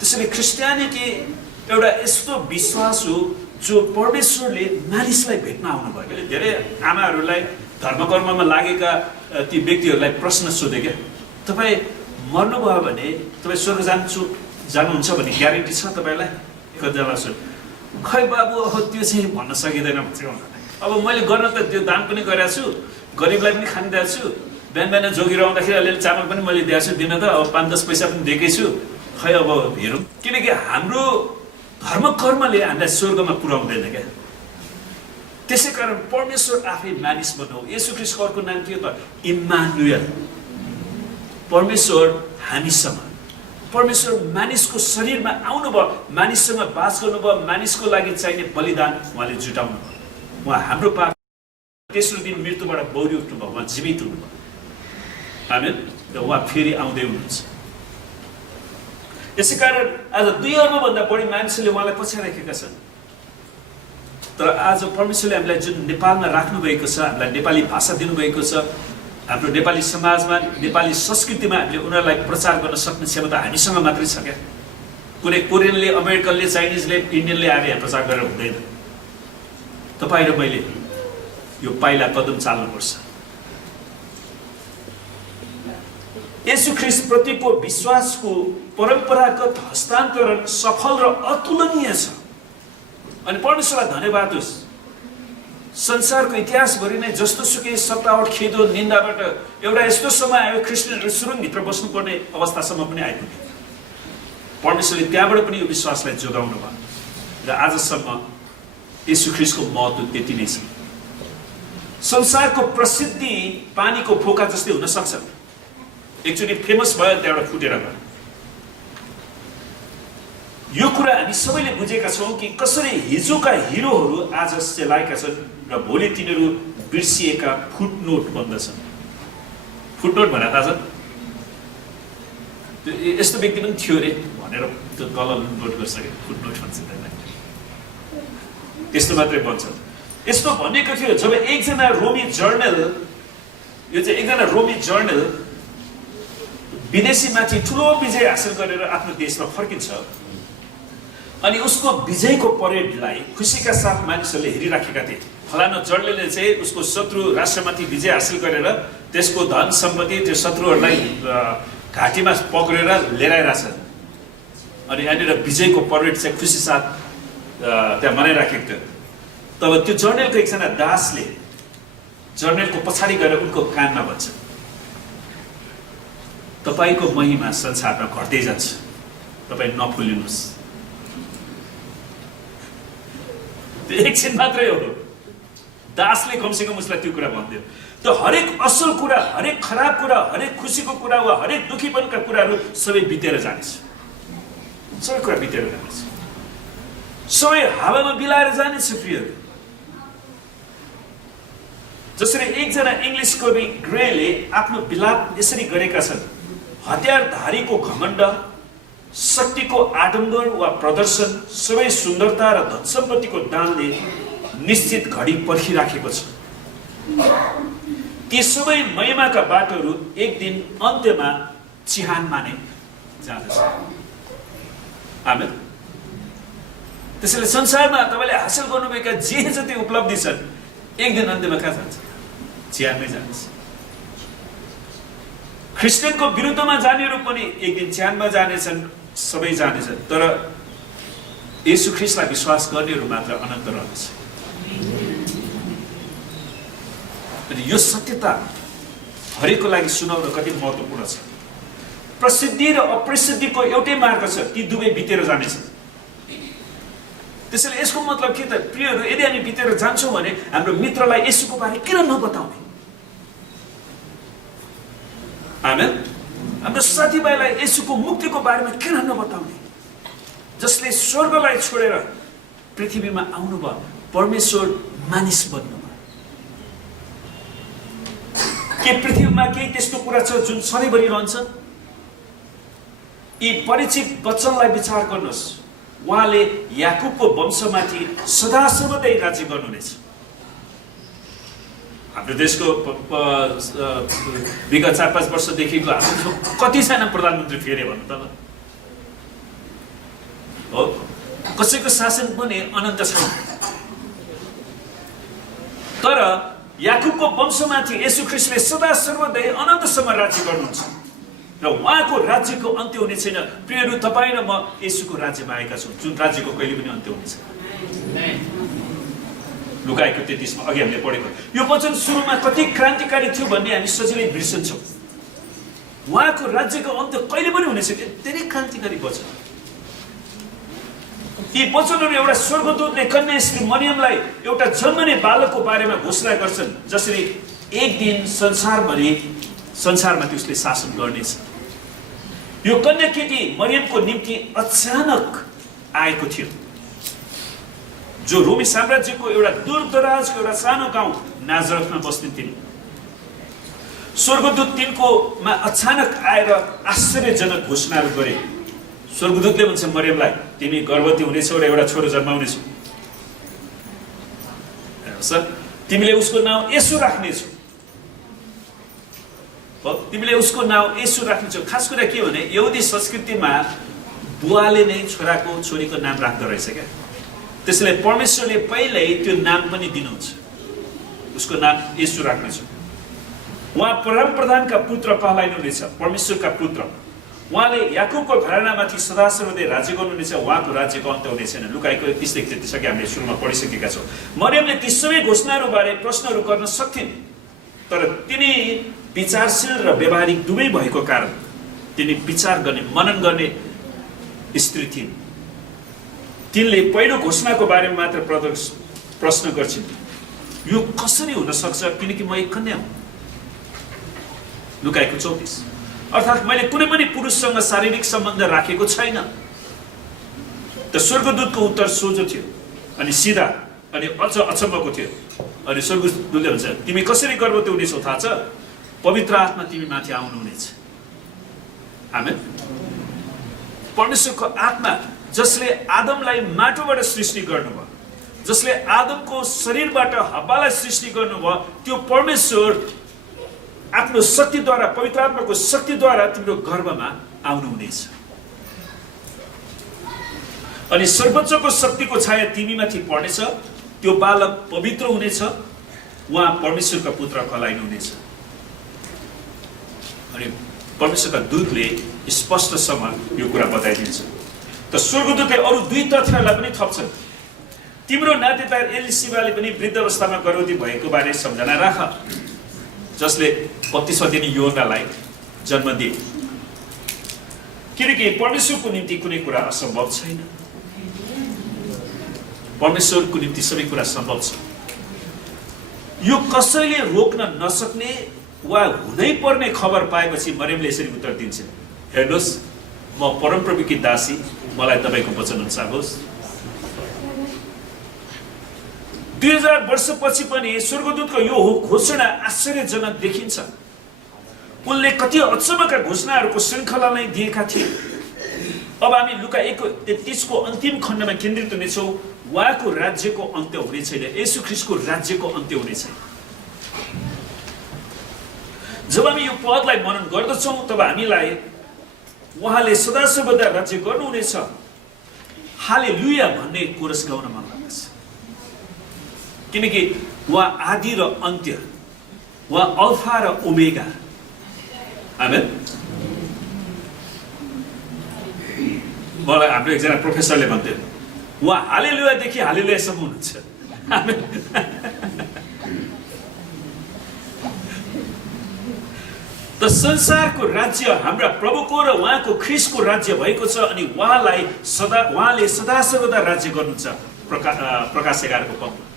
त्यसैले क्रिस्टियानिटी एउटा यस्तो विश्वास हो जो परमेश्वरले मानिसलाई भेट्न आउनुभयो धेरै आमाहरूलाई धर्मकर्ममा लागेका ती व्यक्तिहरूलाई प्रश्न सोधे क्या तपाईँ मर्नुभयो भने तपाईँ स्वर्ग जानुहुन्छ भन्ने ग्यारेन्टी छ तपाईँलाई कतिजना सोध खै बाबु अब त्यो चाहिँ भन्न सकिँदैन भन्छ अब मैले गर्न त त्यो दान पनि गरेको छु गरिबलाई पनि खान दिएको छु बिहान बिहान जोगिएर आउँदाखेरि अलिअलि चामल पनि मैले दिएको छु दिन त अब 5-10 पैसा पनि दिएकै छु खै अब हेरौँ किनकि हाम्रो धर्म कर्मले हामीलाई स्वर्गमा पुर्याउँदैन क्या त्यसै कारण परमेश्वर आफै मानिस बनाऊ येशू ख्रीष्टको अर्को नाम के हो त इम्मानुएल परमेश्वर हामीसँग परमेश्वर मानिसको शरीरमा आउनुभयो मानिससँग बास गर्नुभयो मानिसको लागि चाहिने बलिदान उहाँले जुटाउनु भयो उहाँ हाम्रो पाप तेस्रो दिन मृत्युबाट बौरी उठ्नुभयो उहाँ जीवित हुनुभयो आमेन र उहाँ फेरि आउँदै हुनुहुन्छ यसै कारण आज 2 अर्बभन्दा बढी मानिसहरूले उहाँलाई पछ्याइराखेका छन् तर आज परमेश्वरले हामीलाई जुन नेपालमा राख्नुभएको छ हामीलाई नेपाली भाषा दिनुभएको छ हाम्रो नेपाली समाजमा नेपाली संस्कृतिमा हामीले उनीहरूलाई प्रचार गर्न सक्ने क्षमता हामीसँग मात्रै छ क्या कुनै कोरियनले अमेरिकनले चाइनिजले इन्डियनले आएर यहाँ प्रचार गरेर हुँदैन तपाईँ र मैले यो पाइला कदम चाल्नुपर्छ येशू ख्रीष्ट प्रतिको विश्वासको परम्परागत हस्तान्तरण सफल र अतुलनीय छ अनि परमेश्वरलाई धन्यवाद होस् संसारको इतिहासभरि नै जस्तो सुकै सतावट खेदो निन्दाबाट एउटा यस्तो समय आयो क्रिस्चियनहरू सुरुङभित्र बस्नुपर्ने अवस्थासम्म पनि आइपुगे परमेश्वरले त्यहाँबाट पनि यो विश्वासलाई जोगाउनु भयो र आजसम्म येशू ख्रीष्टको महत्त्व त्यति नै छ संसारको प्रसिद्धि पानीको फोका जस्तै हुन सक्छ एकचोटि फेमस भयो त्यहाँबाट फुटेर गयो यो कुरा हामी सबैले बुझेका छौँ कि कसरी हिजोका हिरोहरू आज सेलाएका छन् र भोलि तिनीहरू बिर्सिएका फुटनोट बन्दछन् फुटनोट भने थाहा छ यस्तो व्यक्ति पनि थियो रे भनेर त्यो तल नोट गर्छ कि फुटनोट भन्छ त्यसलाई त्यस्तो मात्रै बन्छ यस्तो भनेको थियो जब एकजना रोमी जर्नल यो चाहिँ एकजना रोमी जर्नल विदेशीमाथि ठुलो विजय हासिल गरेर आफ्नो देशमा फर्किन्छ अनि उसको विजयको परेडलाई खुसीका साथ मानिसहरूले हेरिराखेका थिए फलानु जर्नलले चाहिँ उसको शत्रु राष्ट्रमाथि विजय हासिल गरेर त्यसको धन सम्पत्ति त्यो शत्रुहरूलाई घाँटीमा पक्रेर लिएर आइरहेछ अनि यहाँनिर विजयको परेड चाहिँ खुसी साथ त्यहाँ मनाइराखेको थियो तब त्यो जर्नलको एकजना दासले जर्नलको पछाडि गएर उनको कानमा भन्छ तपाईको महिमा संसारमा घट्दै जान्छ तपाईँ नफुलिनुहोस् त्यो एकछिन मात्रै हो दासले कमसेकम उसलाई त्यो कुरा भनिदियो त हरेक असल कुरा हरेक खराब कुरा हरेक खुसीको कुरा वा हरेक दुखीपनका कुराहरू सबै बितेर जानेछ सबै कुरा बितेर जानेछ सबै हावामा बिलाएर जानेछ प्रियहरू जसरी एकजना इङ्ग्लिस कवि ग्रेले आफ्नो विलाप यसरी गरेका छन् हतियारधारीको घमण्ड शक्तिको आडम्बर वा प्रदर्शन सबै सुन्दरता र धन सम्पत्तिको दानले निश्चित घडी पर्खिराखेको छ ती सबै महिमाका बाटोहरू एक दिन अन्त्यमा चिहान माने जाँदछ आमेन त्यसैले संसारमा तपाईँले हासिल गर्नुभएका जे जति उपलब्धि छन् एक दिन अन्त्यमा कहाँ जान्छ चिहानमै जान्छ ख्रिस्टियनको विरुद्धमा जानेहरू पनि एक दिन चिहानमा जानेछन् सबै जानेछन् तर येशू ख्रिस्टलाई विश्वास गर्नेहरू मात्र अनन्त रहनेछ अनि यो सत्यता हरेकको लागि सुनाउन कति महत्त्वपूर्ण छ प्रसिद्धि र अप्रसिद्धिको एउटै मार्ग छ ती दुवै बितेर जानेछन् त्यसैले यसको मतलब के त प्रियहरू यदि हामी बितेर जान्छौँ भने हाम्रो मित्रलाई येशूको बारे किन नबताउने आमेन हाम्रो साथीभाइलाई येशूको मुक्तिको बारेमा किन नबताउने जसले स्वर्गलाई छोडेर पृथ्वीमा आउनुभयो परमेश्वर मानिस बन्नुभयो के पृथ्वीमा केही त्यस्तो कुरा छ जुन सधैँभरि रहन्छ यी परिचित वचनलाई विचार गर्नुहोस् उहाँले याकुबको वंशमाथि सदा सर्वदै राज्य गर्नुहुनेछ हाम्रो देशको विगत 4-5 वर्षदेखिको हाम्रो कतिजना प्रधानमन्त्री फेरे भन्नु त हो कसैको शासन पनि अनन्त छैन तर याकुबको वंशमाथि येशू ख्रिस्टले सदा सर्वदै अनन्तसम्म राज्य गर्नुहुन्छ र उहाँको राज्यको अन्त्य हुने छैन प्रियहरू तपाईँ र म येशूको राज्यमा आएका छौँ जुन राज्यको कहिले पनि अन्त्य हुने छैन लुकाएको 33 मा अघि हामीले पढेको यो वचन सुरुमा कति क्रान्तिकारी थियो भन्ने हामी सजिलै बिर्सन्छौँ उहाँको राज्यको अन्त्य कहिले पनि हुने छैन धेरै क्रान्तिकारी वचन यी वचनहरू एउटा स्वर्गदूतले कन्या श्री मरियमलाई एउटा जन्मने बालकको बारेमा घोषणा गर्छन् जसरी एक दिन संसारमा उसले शासन गर्नेछ यो कन्या केटी मरियमको निम्ति अचानक आएको थियो जो रोमी साम्राज्यको एउटा दूरदराजको एउटा सानो गाउँ नाजरतमा बस्थिन् स्वर्गदूत तिनकोमा अचानक आएर आश्चर्यजनक घोषणाहरू गरे स्वर्गदूतले भन्छ मरियमलाई तिमी गर्भवती हुनेछौ र एउटा छोरो जन्माउनेछौ तिमीले उसको नाउँ येशू राख्नेछौ तिमीले उसको नाउँ येशू राख्नेछौ खास कुरा के भने यहुदी संस्कृतिमा बुवाले नै छोरीको नाम राख्दो रहेछ क्या त्यसैले परमेश्वरले पहिल्यै त्यो नाम पनि दिनुहुन्छ उसको नाम येशू राख्नेछौ उहाँ परमप्रधानका पुत्र कहलाइनुहुनेछ परमेश्वरका पुत्र उहाँले याकुबको घरानामाथि सदा सर्वदै राज्य गर्नुहुनेछ उहाँको राज्यको अन्त्य हुने छैन लुकाएको 30-33 हामीले सुरुमा पढिसकेका छौँ मरियमले ती सबै घोषणाहरूबारे प्रश्नहरू गर्न सक्थिन् तर तिनी विचारशील र व्यवहारिक दुवै भएको कारण तिनी विचार गर्ने मनन गर्ने स्त्री थिइन् तिनले पहिलो घोषणाको बारेमा मात्र प्रश्न गर्छिन् यो कसरी हुन सक्छ किनकि म एक कन्या हुँ लुकाएको 34 अर्थात् मैले कुनै पनि पुरुषसँग शारीरिक सम्बन्ध राखेको छैन त स्वर्गदूतको उत्तर सोझो थियो अनि सिधा अनि अझ अचम्मको थियो अनि स्वर्गदूतले भन्छ तिमी कसरी गर्भवती हुनेछौ थाहा छ पवित्र आत्मा तिमीमाथि आउनुहुनेछ। आमेन। परमेश्वरको आत्मा जसले आदमलाई माटोबाट सृष्टि गर्नुभयो, जसले आदमको शरीरबाट हव्वालाई सृष्टि गर्नुभयो, त्यो परमेश्वर आफ्नो शक्तिद्वारा, पवित्र आत्माको शक्तिद्वारा तिम्रो गर्भमा आउनुहुनेछ। अनि सर्वोच्चको शक्तिको छाया तिमीमाथि पर्नेछ, त्यो बालक पवित्र हुनेछ, उहाँ परमेश्वरका पुत्र कहलाइनुहुनेछ। अनि परमेश्वरका दूतले स्पष्टसँग यो कुरा बताइदिन्छ। त स्वर्गदूतले अरू 2 तथ्यलाई पनि थप्छन्। तिम्रो नातेदार एलिसिबाले पनि वृद्ध अवस्थामा गर्भवती भएको बारे सम्झना राख, जसले बत्तीसौँ दिन योनालाई जन्म दिए। किनकि परमेश्वरको निम्ति कुनै कुरा असम्भव छैन। परमेश्वरको निम्ति सबै कुरा सम्भव छ। यो कसैले रोक्न नसक्ने वा हुनै पर्ने खबर पाएपछि मरियमले यसरी उत्तर दिन्छन्, हेर्नुहोस्, म परमप्रभुकी दासी, मलाई तपाईँको वचन अनुसार होस्। 2000 वर्षपछि पनि स्वर्गदूतको यो घोषणा आश्चर्यजनक देखिन्छ। उनले कति अचम्मका घोषणाहरूको श्रृङ्खला नै दिएका थिए। अब हामी लुका 1:33 को अन्तिम खण्डमा केन्द्रित हुनेछौँ। उहाँको राज्यको अन्त्य हुने छैन, येशू ख्रीष्टको राज्यको अन्त्य हुने छैन। जब हामी यो पदलाई मनन गर्दछौँ तब हामीलाई उहाँले सदा सर्वदा राज्य गर्नुहुनेछ, हालेलुया भन्ने कोरस गाउन मन लाग्छ। किनकि उहाँ आदि र अन्त्य, उहाँ अल्फा र ओमेगा। आमेन। मलाई हाम्रो एकजना प्रोफेसरले भन्थ्यो, उहाँ हालेलुयादेखि हालेलुयासम्म हुनुहुन्छ। आमेन। त संसारको राज्य हाम्रा प्रभुको र उहाँको ख्रीष्टको राज्य भएको छ, अनि उहाँले सदा सर्वदा राज्य गर्नुहुन्छ। प्रकाश 11 को पदमा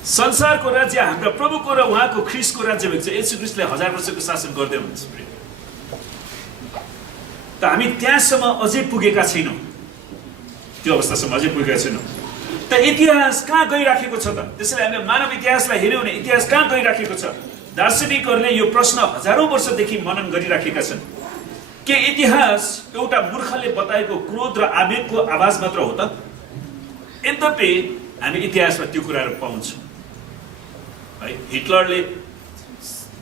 संसारको राज्य हाम्रा प्रभुको र उहाँको ख्रीष्टको राज्य भएको छ। येशू ख्रीष्टले 1000 वर्षको शासन गर्दै हुनुहुन्छ। त हामी त्यहाँसम्म अझै पुगेका छैनौँ, त्यो अवस्थासम्म अझै पुगेका छैनौँ। त इतिहास कहाँ गइराखेको छ त? त्यसैले हामीले मानव इतिहासलाई हेऱ्यौँ भने इतिहास कहाँ गइराखेको छ? दार्शनिकहरूले यो प्रश्न हजारौं वर्षदेखि मनन गरिराखेका छन्। के इतिहास एउटा मूर्खले बताएको क्रोध र आवेगको आवाज मात्र हो त? यद्यपि हामी इतिहासमा त्यो कुराहरू पाउँछौँ है। हिटलरले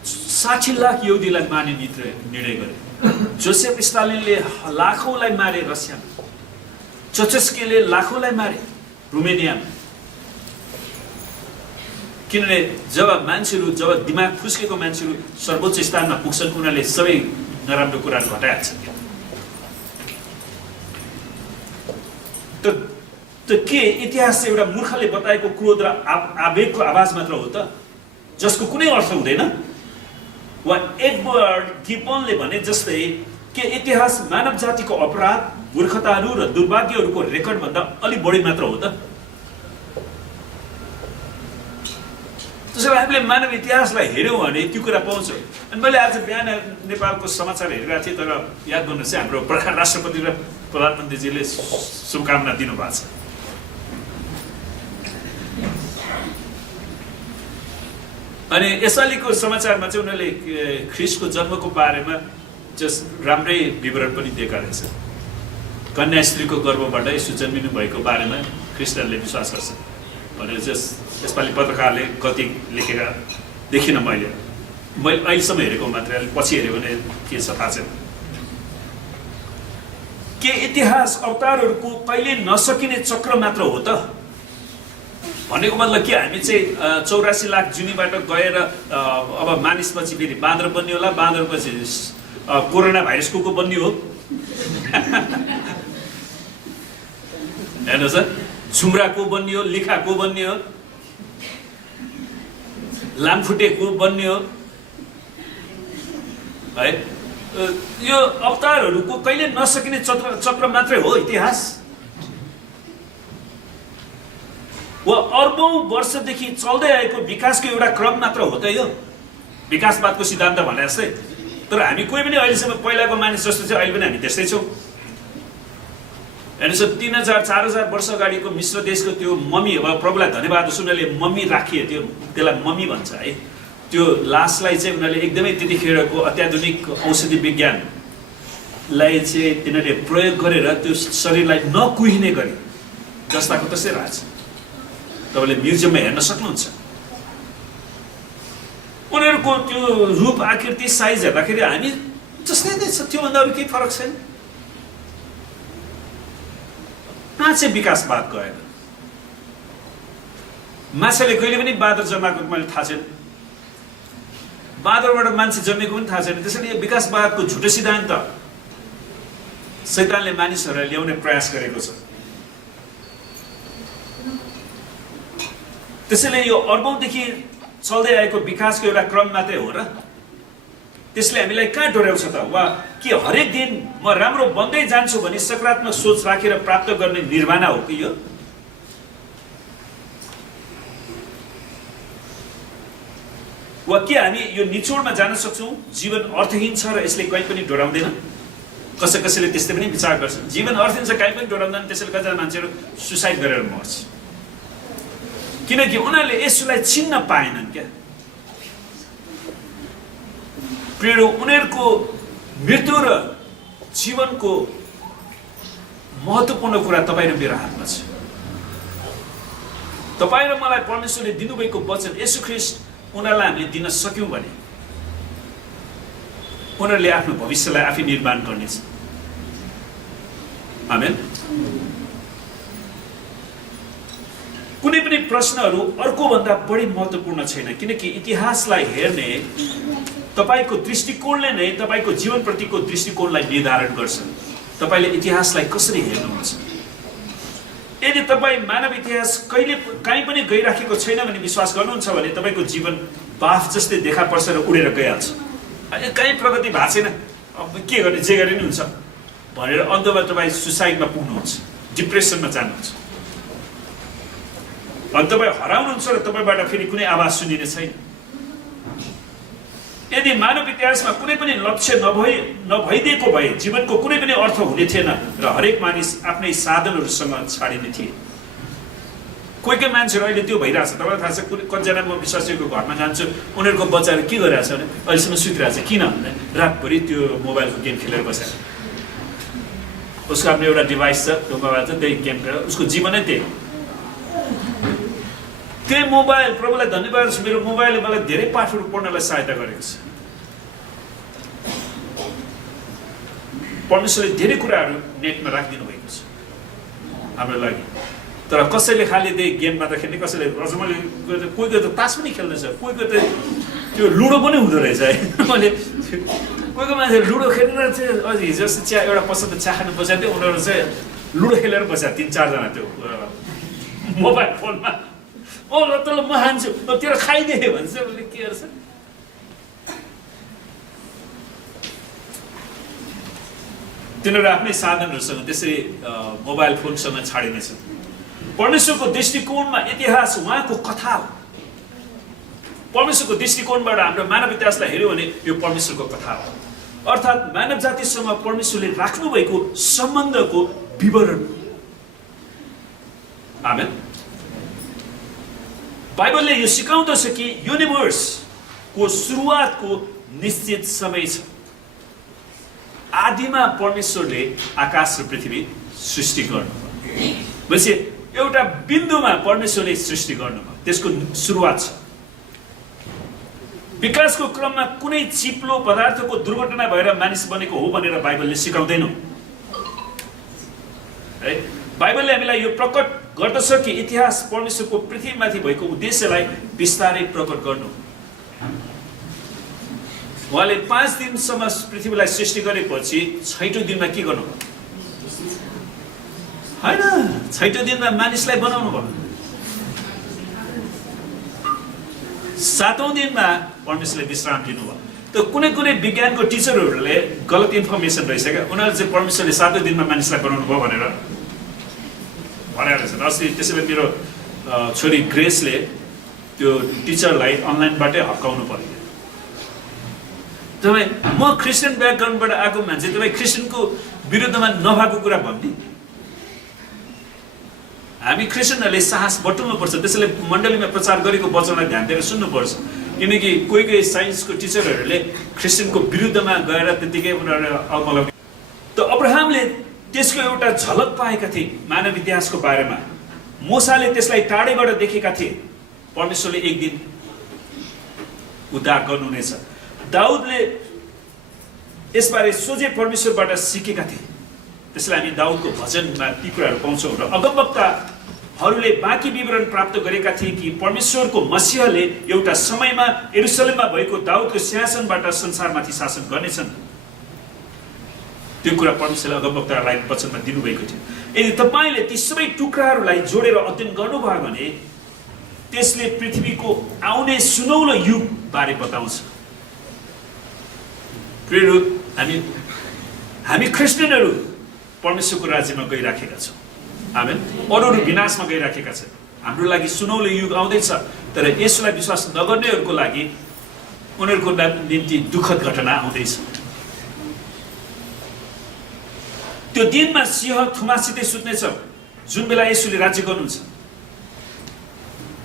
60 लाख यहुदीलाई मार्ने निर्णय गरे। जोसेफ स्टालिनले लाखौंलाई मारे रसियामा। चौचस्कीले लाखौंलाई मारे रोमेनियामा। किनभने जब दिमाग फुस्केको मान्छेहरू सर्वोच्च स्थानमा पुग्छन्, उनीहरूले सबै नराम्रो कुराहरू हटाइहाल्छन्। त के इतिहास चाहिँ एउटा मूर्खले बताएको क्रोध र आवेगको आवाज मात्र हो त, जसको कुनै अर्थ हुँदैन? वा एडवर्ड गिब्बनले भने जस्तै के इतिहास मानव जातिको अपराध, मूर्खताहरू र दुर्भाग्यहरूको रेकर्ड भन्दा अलि बढी मात्र हो त? त्यसैले हामीले मानव इतिहासलाई हेऱ्यौँ भने त्यो कुरा पाउँछौँ। अनि मैले आज बिहान नेपालको समाचार हेरिरहेको थिएँ, तर याद गर्नुहोस् हाम्रो राष्ट्रपति र प्रधानमन्त्रीजीले शुभकामना दिनुभएको छ। अनि यसपालिको समाचारमा चाहिँ उनीहरूले ख्रीष्टको जन्मको बारेमा राम्रै विवरण पनि दिएका रहेछ। कन्या स्त्रीको गर्भबाट यसो जन्मिनु भएको बारेमा ख्रिस्टियनले विश्वास गर्छ भनेर यसपालि पत्रकारले कति लेखेका देखिनँ। मैले अहिलेसम्म हेरेको मात्रै, पछि हेऱ्यो भने के छ थाहा छैन। के इतिहास अवतारहरूको कहिले नसकिने चक्र मात्र हो त? भनेको मतलब के हामी चाहिँ 84 लाख जुनीबाट गएर अब मानिसपछि फेरि बाँदर बन्ने होला, बाँदरपछि कोरोना भाइरस को बन्ने हो? हेर्नुहोस्, झुम्रा को बन्ने हो, लिखा को बन्ने हो, लामखुट्टे को बन्ने हो है? यो अवतारहरूको कहिले नसकिने चक्र मात्रै हो इतिहास। वा अर्बौं वर्षदेखि चल्दै आएको विकासको एउटा क्रम मात्र हो त यो विकासवादको सिद्धान्त भने जस्तै। तर हामी कोही पनि अहिलेसम्म पहिलाको मानिस जस्तो चाहिँ अहिले पनि हामी त्यस्तै छौँ। हेर्नुहोस्, 3000-4000 वर्ष अगाडिको मिश्र देशको त्यो मम्मी, अब प्रभुलाई धन्यवाद होस्, उनीहरूले मम्मी राखिए, त्यसलाई मम्मी भन्छ है। त्यो लासलाई चाहिँ उनीहरूले एकदमै त्यतिखेरको अत्याधुनिक औषधि विज्ञानलाई चाहिँ तिनीहरूले प्रयोग गरेर त्यो शरीरलाई नकुहिने गरी जस्ताको तस्तै रहेछ। तपाईँले म्युजियममा हेर्न सक्नुहुन्छ। उनीहरूको त्यो रूप आकृति साइज हेर्दाखेरि हामी जस्तै नै छ, त्योभन्दा अरू केही फरक छैन। कहाँ चाहिँ विकासवाद गएन? माछाले कहिले पनि बाँदर जन्माएको मैले थाहा छैन, बाँदरबाट मान्छे जन्मेको पनि थाहा छैन। त्यसैले यो विकासवादको झुटो सिद्धान्त शैतानले मानिसहरूलाई ल्याउने प्रयास गरेको छ। त्यसैले यो अर्बौंदेखि चल्दै आएको विकासको एउटा क्रम मात्रै हो र? त्यसले हामीलाई कहाँ डोर्याउँछ त? वा के हरेक दिन म राम्रो बन्दै जान्छु भने सकारात्मक सोच राखेर प्राप्त गर्ने निर्वाणा हो कि यो? वा के हामी यो निचोडमा जान सक्छौँ जीवन अर्थहीन छ र यसले कहीँ पनि डोराउँदैन? कसैले त्यस्तै पनि विचार गर्छन्, जीवन अर्थहीन छ कहीँ पनि डोराउँदैन, त्यसैले कतिजना मान्छेहरू सुसाइड गरेर मर्छ, किनकि उनीहरूले यसलाई चिन्न पाएनन् क्या। प्रिय, उनीहरूको मृत्यु र जीवनको महत्त्वपूर्ण कुरा तपाईँ र मेरो हातमा छ। तपाईँ र मलाई परमेश्वरले दिनुभएको वचन येशू ख्रीष्ट उनीहरूलाई हामीले दिन सक्यौँ भने उनीहरूले आफ्नो भविष्यलाई आफै निर्माण गर्नेछ। आमेन। कुनै पनि प्रश्नहरू अर्कोभन्दा बढी महत्त्वपूर्ण छैन, किनकि इतिहासलाई हेर्ने तपाईको दृष्टिकोणले नै तपाईको जीवनप्रतिको दृष्टिकोणलाई निर्धारण गर्छ। तपाईले इतिहासलाई कसरी हेर्नुहुन्छ? यदि तपाईँ मानव इतिहास कहिले कहीँ पनि गइराखेको छैन भने विश्वास गर्नुहुन्छ भने तपाईँको जीवन बाफ जस्तै देखा पर्छ र उडेर गइहाल्छ। कहीँ प्रगति भएको छैन, अब के गर्ने, जे गरे नि हुन्छ भनेर अन्तमा तपाईँ सुसाइडमा पुग्नुहुन्छ, डिप्रेसनमा जानुहुन्छ, अनि तपाईँ हराउनुहुन्छ र तपाईँबाट फेरि कुनै आवाज सुनिने छैन। यदि मानव इतिहासमा कुनै पनि लक्ष्य नभइदिएको भए जीवनको कुनै पनि अर्थ हुने थिएन र हरेक मानिस आफ्नै साधनहरूसँग छाडिने थिए। कोही कोही मान्छेहरू अहिले त्यो भइरहेछ। तपाईँलाई थाहा छ कतिजना म विश्वासीको घरमा जान्छु, उनीहरूको बच्चाहरू के गरिरहेछ भने अहिलेसम्म सुतिरहेछ। किन भने रातभरि त्यो मोबाइलको गेम खेलेर बसेर, उसको आफ्नो एउटा डिभाइस छ, त्यो मोबाइल छ, त्यही गेम खेलेर उसको जीवनै त्यही। त्यही मोबाइल, प्रभुलाई धन्यवाद छ, मेरो मोबाइलले मलाई धेरै पाठहरू पढ्नलाई सहायता गरेको छ। परमेश्वरले धेरै कुराहरू नेटमा राखिदिनु भएको छ हाम्रो लागि। तर कसैले खालि त्यही गेम मात्र खेल्ने, कसैले रजमले कोही कोही त तास पनि खेल्दैछ, कोही कोही त त्यो लुडो पनि हुँदो रहेछ है। मैले कोही कोही मान्छे लुडो खेलेर चाहिँ अझ हिजो अस्ति चिया एउटा पसलमा चिया खानु बसेको थियो, उनीहरू चाहिँ लुडो खेलेर बसेको 3-4 जना त्यो मोबाइल फोनमा। ओ ल त ल म हान्छु, तेरो खाइदिएँ भन्छ। उसले के गर्छ? तिनीहरू आफ्नै साधनहरूसँग त्यसरी मोबाइल फोनसँग छाडिनेछ। परमेश्वरको दृष्टिकोणमा इतिहास उहाँको कथा हो। परमेश्वरको दृष्टिकोणबाट हाम्रो मानव इतिहासलाई हेऱ्यो भने यो परमेश्वरको कथा हो, अर्थात् मानव जातिसँग परमेश्वरले राख्नुभएको सम्बन्धको विवरण। आमेन। बाइबलले यो सिकाउँदछ कि युनिभर्सको सुरुवातको निश्चित समय छ। आदिमा परमेश्वरले आकाश र पृथ्वी सृष्टि गर्नुभयो। भनेपछि एउटा बिन्दुमा परमेश्वरले सृष्टि गर्नुभयो, त्यसको सुरुवात छ। विकासको क्रममा कुनै चिप्लो पदार्थको दुर्घटना भएर मानिस बनेको हो भनेर बाइबलले सिकाउँदैन है। बाइबलले हामीलाई यो प्रकट गर्दछ कि इतिहास परमेश्वरको पृथ्वीमाथि भएको उद्देश्यलाई बिस्तारै प्रकट गर्नु। उहाँले 5 दिनसम्म पृथ्वीलाई सृष्टि गरेपछि 6औं दिनमा के गर्नु भयो? हैन, 6औं दिनमा मानिसलाई बनाउनु भयो। 7औं दिनमा परमेश्वरले विश्राम दिनुभयो। त कुनै कुनै विज्ञानको टिचरहरूले गलत इन्फर्मेसन रहेछ क्या। उनीहरूले चाहिँ परमेश्वरले 7औं दिनमा मानिसलाई बनाउनु भयो भनेर भनेर रहेछन्। अस्ति त्यसैले मेरो छोरी ग्रेसले त्यो टिचरलाई अनलाइनबाटै हप्काउनु पर्यो। तपाईँ, म क्रिस्चियन ब्याकग्राउन्डबाट आएको मान्छे, तपाईँ क्रिस्चियनको विरुद्धमा नभएको कुरा भन्ने। हामी क्रिस्चियनहरूले साहस बटुल्नुपर्छ। त्यसैले मण्डलीमा प्रचार गरेको वचनलाई ध्यान दिएर सुन्नुपर्छ। किनकि कोही साइन्सको टिचरहरूले ख्रिस्टियनको विरुद्धमा गएर त्यतिकै उनीहरूले अवलम्बन त अब्राहमले त्यसको एउटा झलक पाएका थिए मानव इतिहासको बारेमा। मोसाले त्यसलाई टाढैबाट देखेका थिए। परमेश्वरले एक दिन उद्धार गर्नुहुनेछ। दाउदले यसबारे सोझै परमेश्वरबाट सिकेका थिए। त्यसलाई हामी दाउदको भजनमा ती कुराहरू पाउँछौँ। र अगमवक्ताहरूले बाँकी विवरण प्राप्त गरेका थिए कि परमेश्वरको मसीहले एउटा समयमा यरुसलेममा भएको दाउदको सिंहासनबाट संसारमाथि शासन गर्नेछन्। त्यो कुरा परमेश्वरले अगमवक्ताहरूलाई वचनमा दिनुभएको थियो। यदि तपाईँले ती सबै टुक्राहरूलाई जोडेर अध्ययन गर्नुभयो भने त्यसले पृथ्वीको आउने सुनौलो युग बारे बताउँछ। प्रियहरू, हामी क्रिस्चियनहरू परमेश्वरको राज्यमा गइराखेका छौँ। आमेन। अरूहरू विनाशमा गइराखेका छन्। हाम्रो लागि सुनौलो युग आउँदैछ, तर यसलाई विश्वास नगर्नेहरूको लागि उनीहरूको निम्ति दुःखद घटना आउँदैछ। त्यो दिनमा सिंह थुमासितै सुत्नेछ जुन बेला येशूले राज्य गर्नुहुन्छ,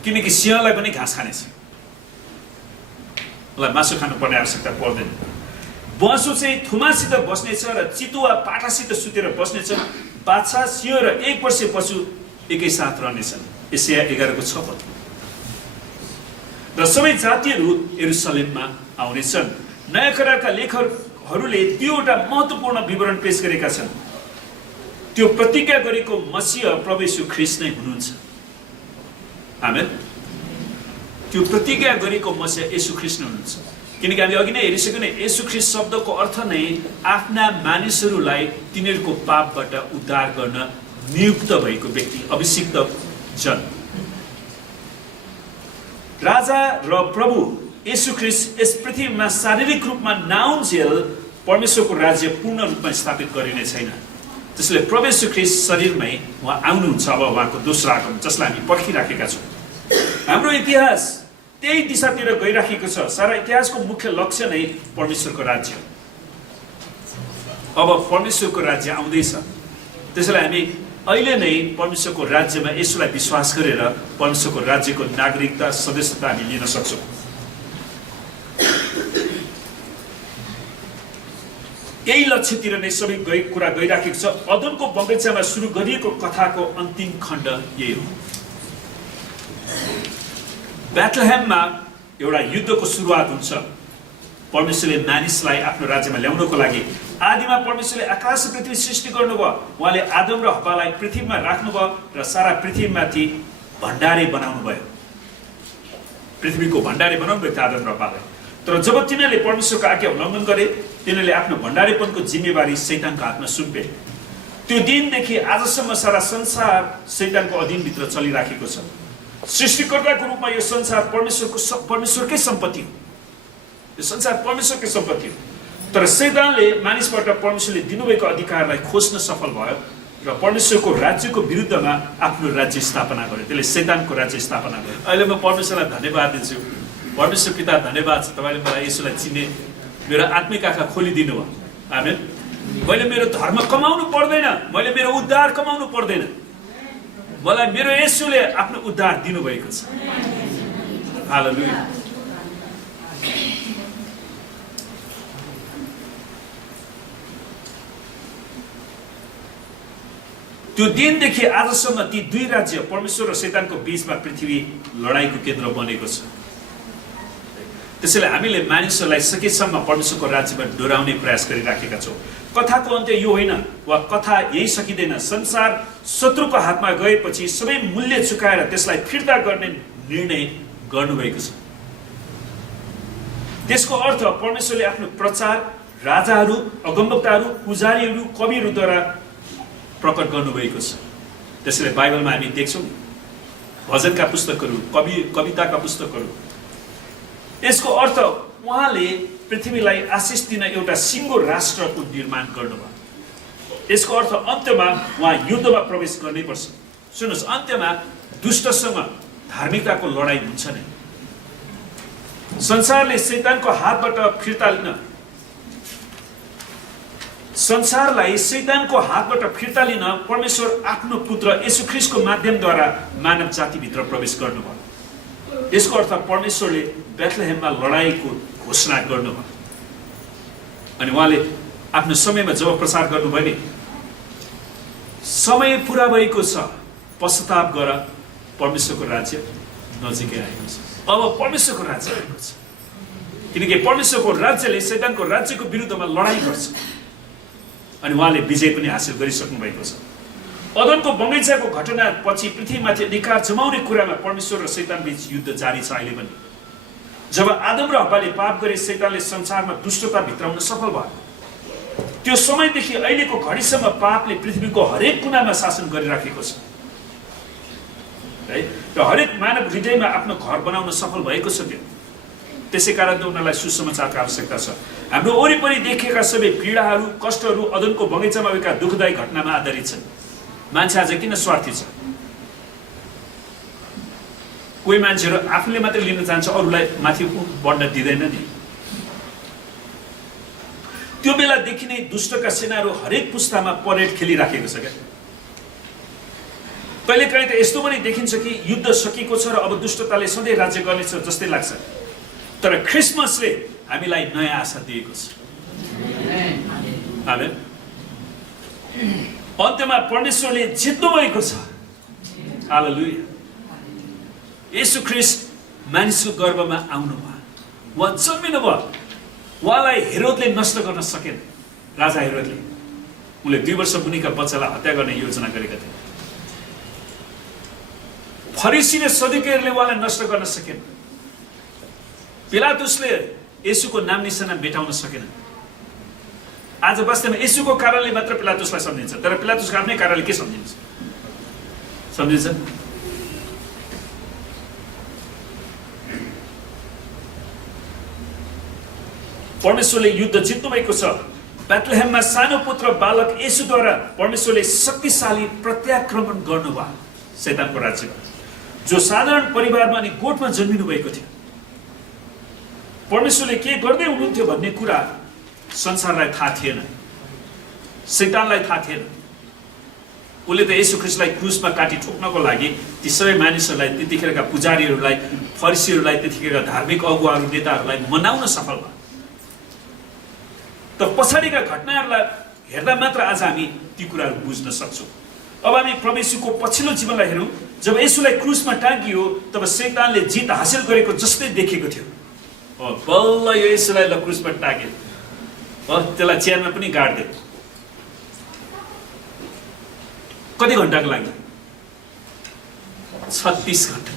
किनकि सिंहलाई पनि घाँस खानेछ, उसलाई मासु खानुपर्ने आवश्यकता पर्दैन। बसो चाहिँ थुमासित बस्नेछ र चितुवा पाठासित सुतेर बस्नेछ। बादशाह सिंह र 1 वर्षीय पशु एकैसाथ रहनेछन्। एशिया 11:6। र सबै जातिहरू यरुसलेममा आउनेछन्। नयाँ करारका लेखकहरूले त्यो एउटा महत्त्वपूर्ण विवरण पेश गरेका छन्। त्यो प्रतिज्ञा गरेको मसीह प्रभु येशू ख्रीष्ट नै हुनुहुन्छ। आमेन। त्यो प्रतिज्ञा गरेको मसीह येशू ख्रीष्ट नै हुनुहुन्छ। किनकि हामीले अघि नै हेरिसक्यौँ नि, येशू ख्रीष्ट शब्दको अर्थ नै आफ्ना मानिसहरूलाई तिनीहरूको पापबाट उद्धार गर्न नियुक्त भएको व्यक्ति, अभिषिक्त जन। राजा र प्रभु येशू ख्रीष्ट यस पृथ्वीमा शारीरिक रूपमा नआउन्जेल परमेश्वरको राज्य पूर्ण रूपमा स्थापित गरिने छैन। त्यसले प्रभु येशू ख्रीष्ट शरीरमै उहाँ आउनुहुन्छ। अब उहाँको दोस्रो आगमन, जसलाई हामी पर्खिराखेका छौँ। हाम्रो इतिहास त्यही दिशातिर गइराखेको छ। सारा इतिहासको मुख्य लक्ष्य नै परमेश्वरको राज्य। अब परमेश्वरको राज्य आउँदैछ। त्यसैले हामी अहिले नै परमेश्वरको राज्यमा यसलाई विश्वास गरेर परमेश्वरको राज्यको नागरिकता, सदस्यता हामी लिन सक्छौँ। यही लक्ष्यतिर नै सबै कुरा गइराखेको छ। अदनको बगैँचामा सुरु गरिएको कथाको अन्तिम खण्ड यही हो। बेथलेहेममा एउटा युद्धको सुरुवात हुन्छ। परमेश्वरले मानिसलाई आफ्नो राज्यमा ल्याउनको लागि आदिमा परमेश्वरले आकाश र पृथ्वी सृष्टि गर्नुभयो। उहाँले आदम र हव्वालाई पृथ्वीमा राख्नुभयो र सारा पृथ्वीमाथि भण्डारी बनाउनु भयो। पृथ्वीको भण्डारी बनाउनु भयो आदम र हव्वालाई। तर जब तिनीहरूले परमेश्वरको आज्ञा उल्लङ्घन गरे, तिनीहरूले आफ्नो भण्डारीपनको जिम्मेवारी शैतानको हातमा सुम्पे। त्यो दिनदेखि आजसम्म सारा संसार शैतानको अधीनभित्र चलिराखेको छ। सृष्टिकर्ताको रूपमा यो संसार परमेश्वरकै सम्पत्ति हो। यो संसार परमेश्वरकै सम्पत्ति हो। तर शैतानले मानिसबाट परमेश्वरले दिनुभएको अधिकारलाई खोज्न सफल भयो र परमेश्वरको राज्यको विरुद्धमा आफ्नो राज्य स्थापना गर्यो। त्यसले शैतानको राज्य स्थापना गर्यो। अहिले म परमेश्वरलाई धन्यवाद दिन्छु। परमेश्वर पिता, धन्यवाद छ तपाईँले मलाई यसोलाई चिने, मेरो आत्मिक आँखा खोलिदिनु भयो। आमेन। मैले मेरो धर्म कमाउनु पर्दैन, मैले मेरो उद्धार कमाउनु पर्दैन। मलाई मेरो येशूले आफ्नो उद्धार दिनुभएको छ। हालेलुया। त्यो दिनदेखि आजसम्म ती दुई राज्य परमेश्वर र शैतानको बीचमा पृथ्वी लडाईँको केन्द्र बनेको छ। त्यसैले हामीले मानिसहरूलाई सकेसम्म परमेश्वरको राज्यमा डोराउने प्रयास गरिराखेका छौँ। कथाको अन्त्य यो होइन, वा कथा यही सकिँदैन। संसार शत्रुको हातमा गएपछि सबै मूल्य चुकाएर त्यसलाई फिर्ता गर्ने निर्णय गर्नुभएको छ। त्यसको अर्थ परमेश्वरले आफ्नो प्रचार राजाहरू, अगमवक्ताहरू, पुजारीहरू, कविहरूद्वारा प्रकट गर्नुभएको छ। त्यसैले बाइबलमा हामी देख्छौँ भजनका पुस्तकहरू, कविताका पुस्तकहरू। यसको अर्थ उहाँले पृथ्वीलाई आशिष दिन एउटा सिङ्गो राष्ट्रको निर्माण गर्नुभयो। यसको अर्थ अन्त्यमा उहाँ युद्धमा प्रवेश गर्नैपर्छ। सुन्नुहोस्, अन्त्यमा दुष्टसँग धार्मिकताको लडाईँ हुन्छ नै। संसारलाई शैतानको हातबाट फिर्ता लिन परमेश्वर आफ्नो पुत्र येशू ख्रीष्टको माध्यमद्वारा मानव जातिभित्र प्रवेश गर्नुभयो। यसको अर्थ परमेश्वरले बेथलेहेममा लडाईँको घोषणा गर्नुभयो। अनि उहाँले आफ्नो समयमा जब प्रचार गर्नुभयो नि, समय पुरा भएको छ, पश्चाताप गर, परमेश्वरको राज्य नजिकै आएको छ। अब परमेश्वरको राज्य आएको छ, किनकि परमेश्वरको राज्यले शैतानको राज्यको विरुद्धमा लडाईँ गर्छ। अनि उहाँले विजय पनि हासिल गरिसक्नु भएको छ। अदनको बगैँचाको घटना पछि पृथ्वीमाथि अधिकार जमाउने कुरामा परमेश्वर र शैतान बीच युद्ध जारी छ अहिले पनि। जब आदम र हव्वाले पाप गरे, शैतानले संसारमा दुष्टता भित्राउन सफल भयो। त्यो समयदेखि अहिलेको घडीसम्म पापले पृथ्वीको हरेक कुनामा शासन गरिराखेको छ है, र हरेक मानव हृदयमा आफ्नो घर बनाउन सफल भएको छ। त्यो त्यसै कारणले उनीहरूलाई सुसमाचारको आवश्यकता छ। हाम्रो वरिपरि देखिएका सबै पीडाहरू, कष्टहरू अदनको बगैँचामा भएका दुःखदायी घटनामा आधारित छन्। मान्छे आज किन स्वार्थी छ? कोही मान्छेहरू आफूले मात्रै लिन चाहन्छ, अरूलाई माथि बढ्न दिँदैन नि। त्यो बेलादेखि नै दुष्टका सेनाहरू हरेक पुस्तामा परेड खेलिराखेको छ क्या। कहिलेकाहीँ त यस्तो पनि देखिन्छ कि युद्ध सकिएको छ र अब दुष्टताले सधैँ राज्य गर्नेछ जस्तै लाग्छ। तर क्रिसमसले हामीलाई नयाँ आशा दिएको छ। आमेन। अन्त्यमा परमेश्वरले जित्नु भएको छ। हालेलुया। येशू ख्रीष्ट मानिसको गर्भमा आउनु भयो, उहाँ जन्मिनु भयो। उहाँलाई हेरोदले नष्ट गर्न सकेन। राजा हेरोदले उनले 2 वर्ष मुनिका बच्चालाई हत्या गर्ने योजना गरेका थिए। फरिसी र सदुकीहरूले उहाँलाई नष्ट गर्न सकेन। पिलातुसले येशूको नाम निशाना मेटाउन सकेन। आज वास्तवमा येशूको कारणले मात्र पिलातुसलाई सम्झिन्छ, तर पिलातुसको आफ्नै कारणले के सम्झिन्छ? सम्झिन्छ? परमेश्वरले युद्ध जित्नु भएको छ। बेथलेहेममा सानो पुत्र बालक येशूद्वारा परमेश्वरले शक्तिशाली प्रत्याक्रमण गर्नुभयो शैतानको राज्यमा, जो साधारण परिवारमा अनि गोठमा जन्मिनु भएको थियो। परमेश्वरले के गर्दै हुनुहुन्थ्यो भन्ने कुरा संसारलाई थाहा थिएन, शैतानलाई थाहा थिएन। उसले त येशू ख्रीष्टलाई क्रुसमा काटी ठोक्नको लागि ती सबै मानिसहरूलाई, त्यतिखेरका पुजारीहरूलाई, फरिसीहरूलाई, त्यतिखेरका धार्मिक अगुवाहरू, नेताहरूलाई मनाउन सफल भयो। त पछाडिका घटनाहरूलाई हेर्दा मात्र आज हामी ती कुराहरू बुझ्न सक्छौँ। अब हामी प्रभु येशूको पछिल्लो जीवनलाई हेरौँ। जब येशूलाई क्रुसमा टाँगियो तब शैतानले जित हासिल गरेको जस्तै देखेको थियो। बल्ल यो येशूलाई ल क्रुसमा टाँगे, त्यसलाई चेयरमा पनि गाड्दे। कति घन्टाको लागि? 36 घन्टा।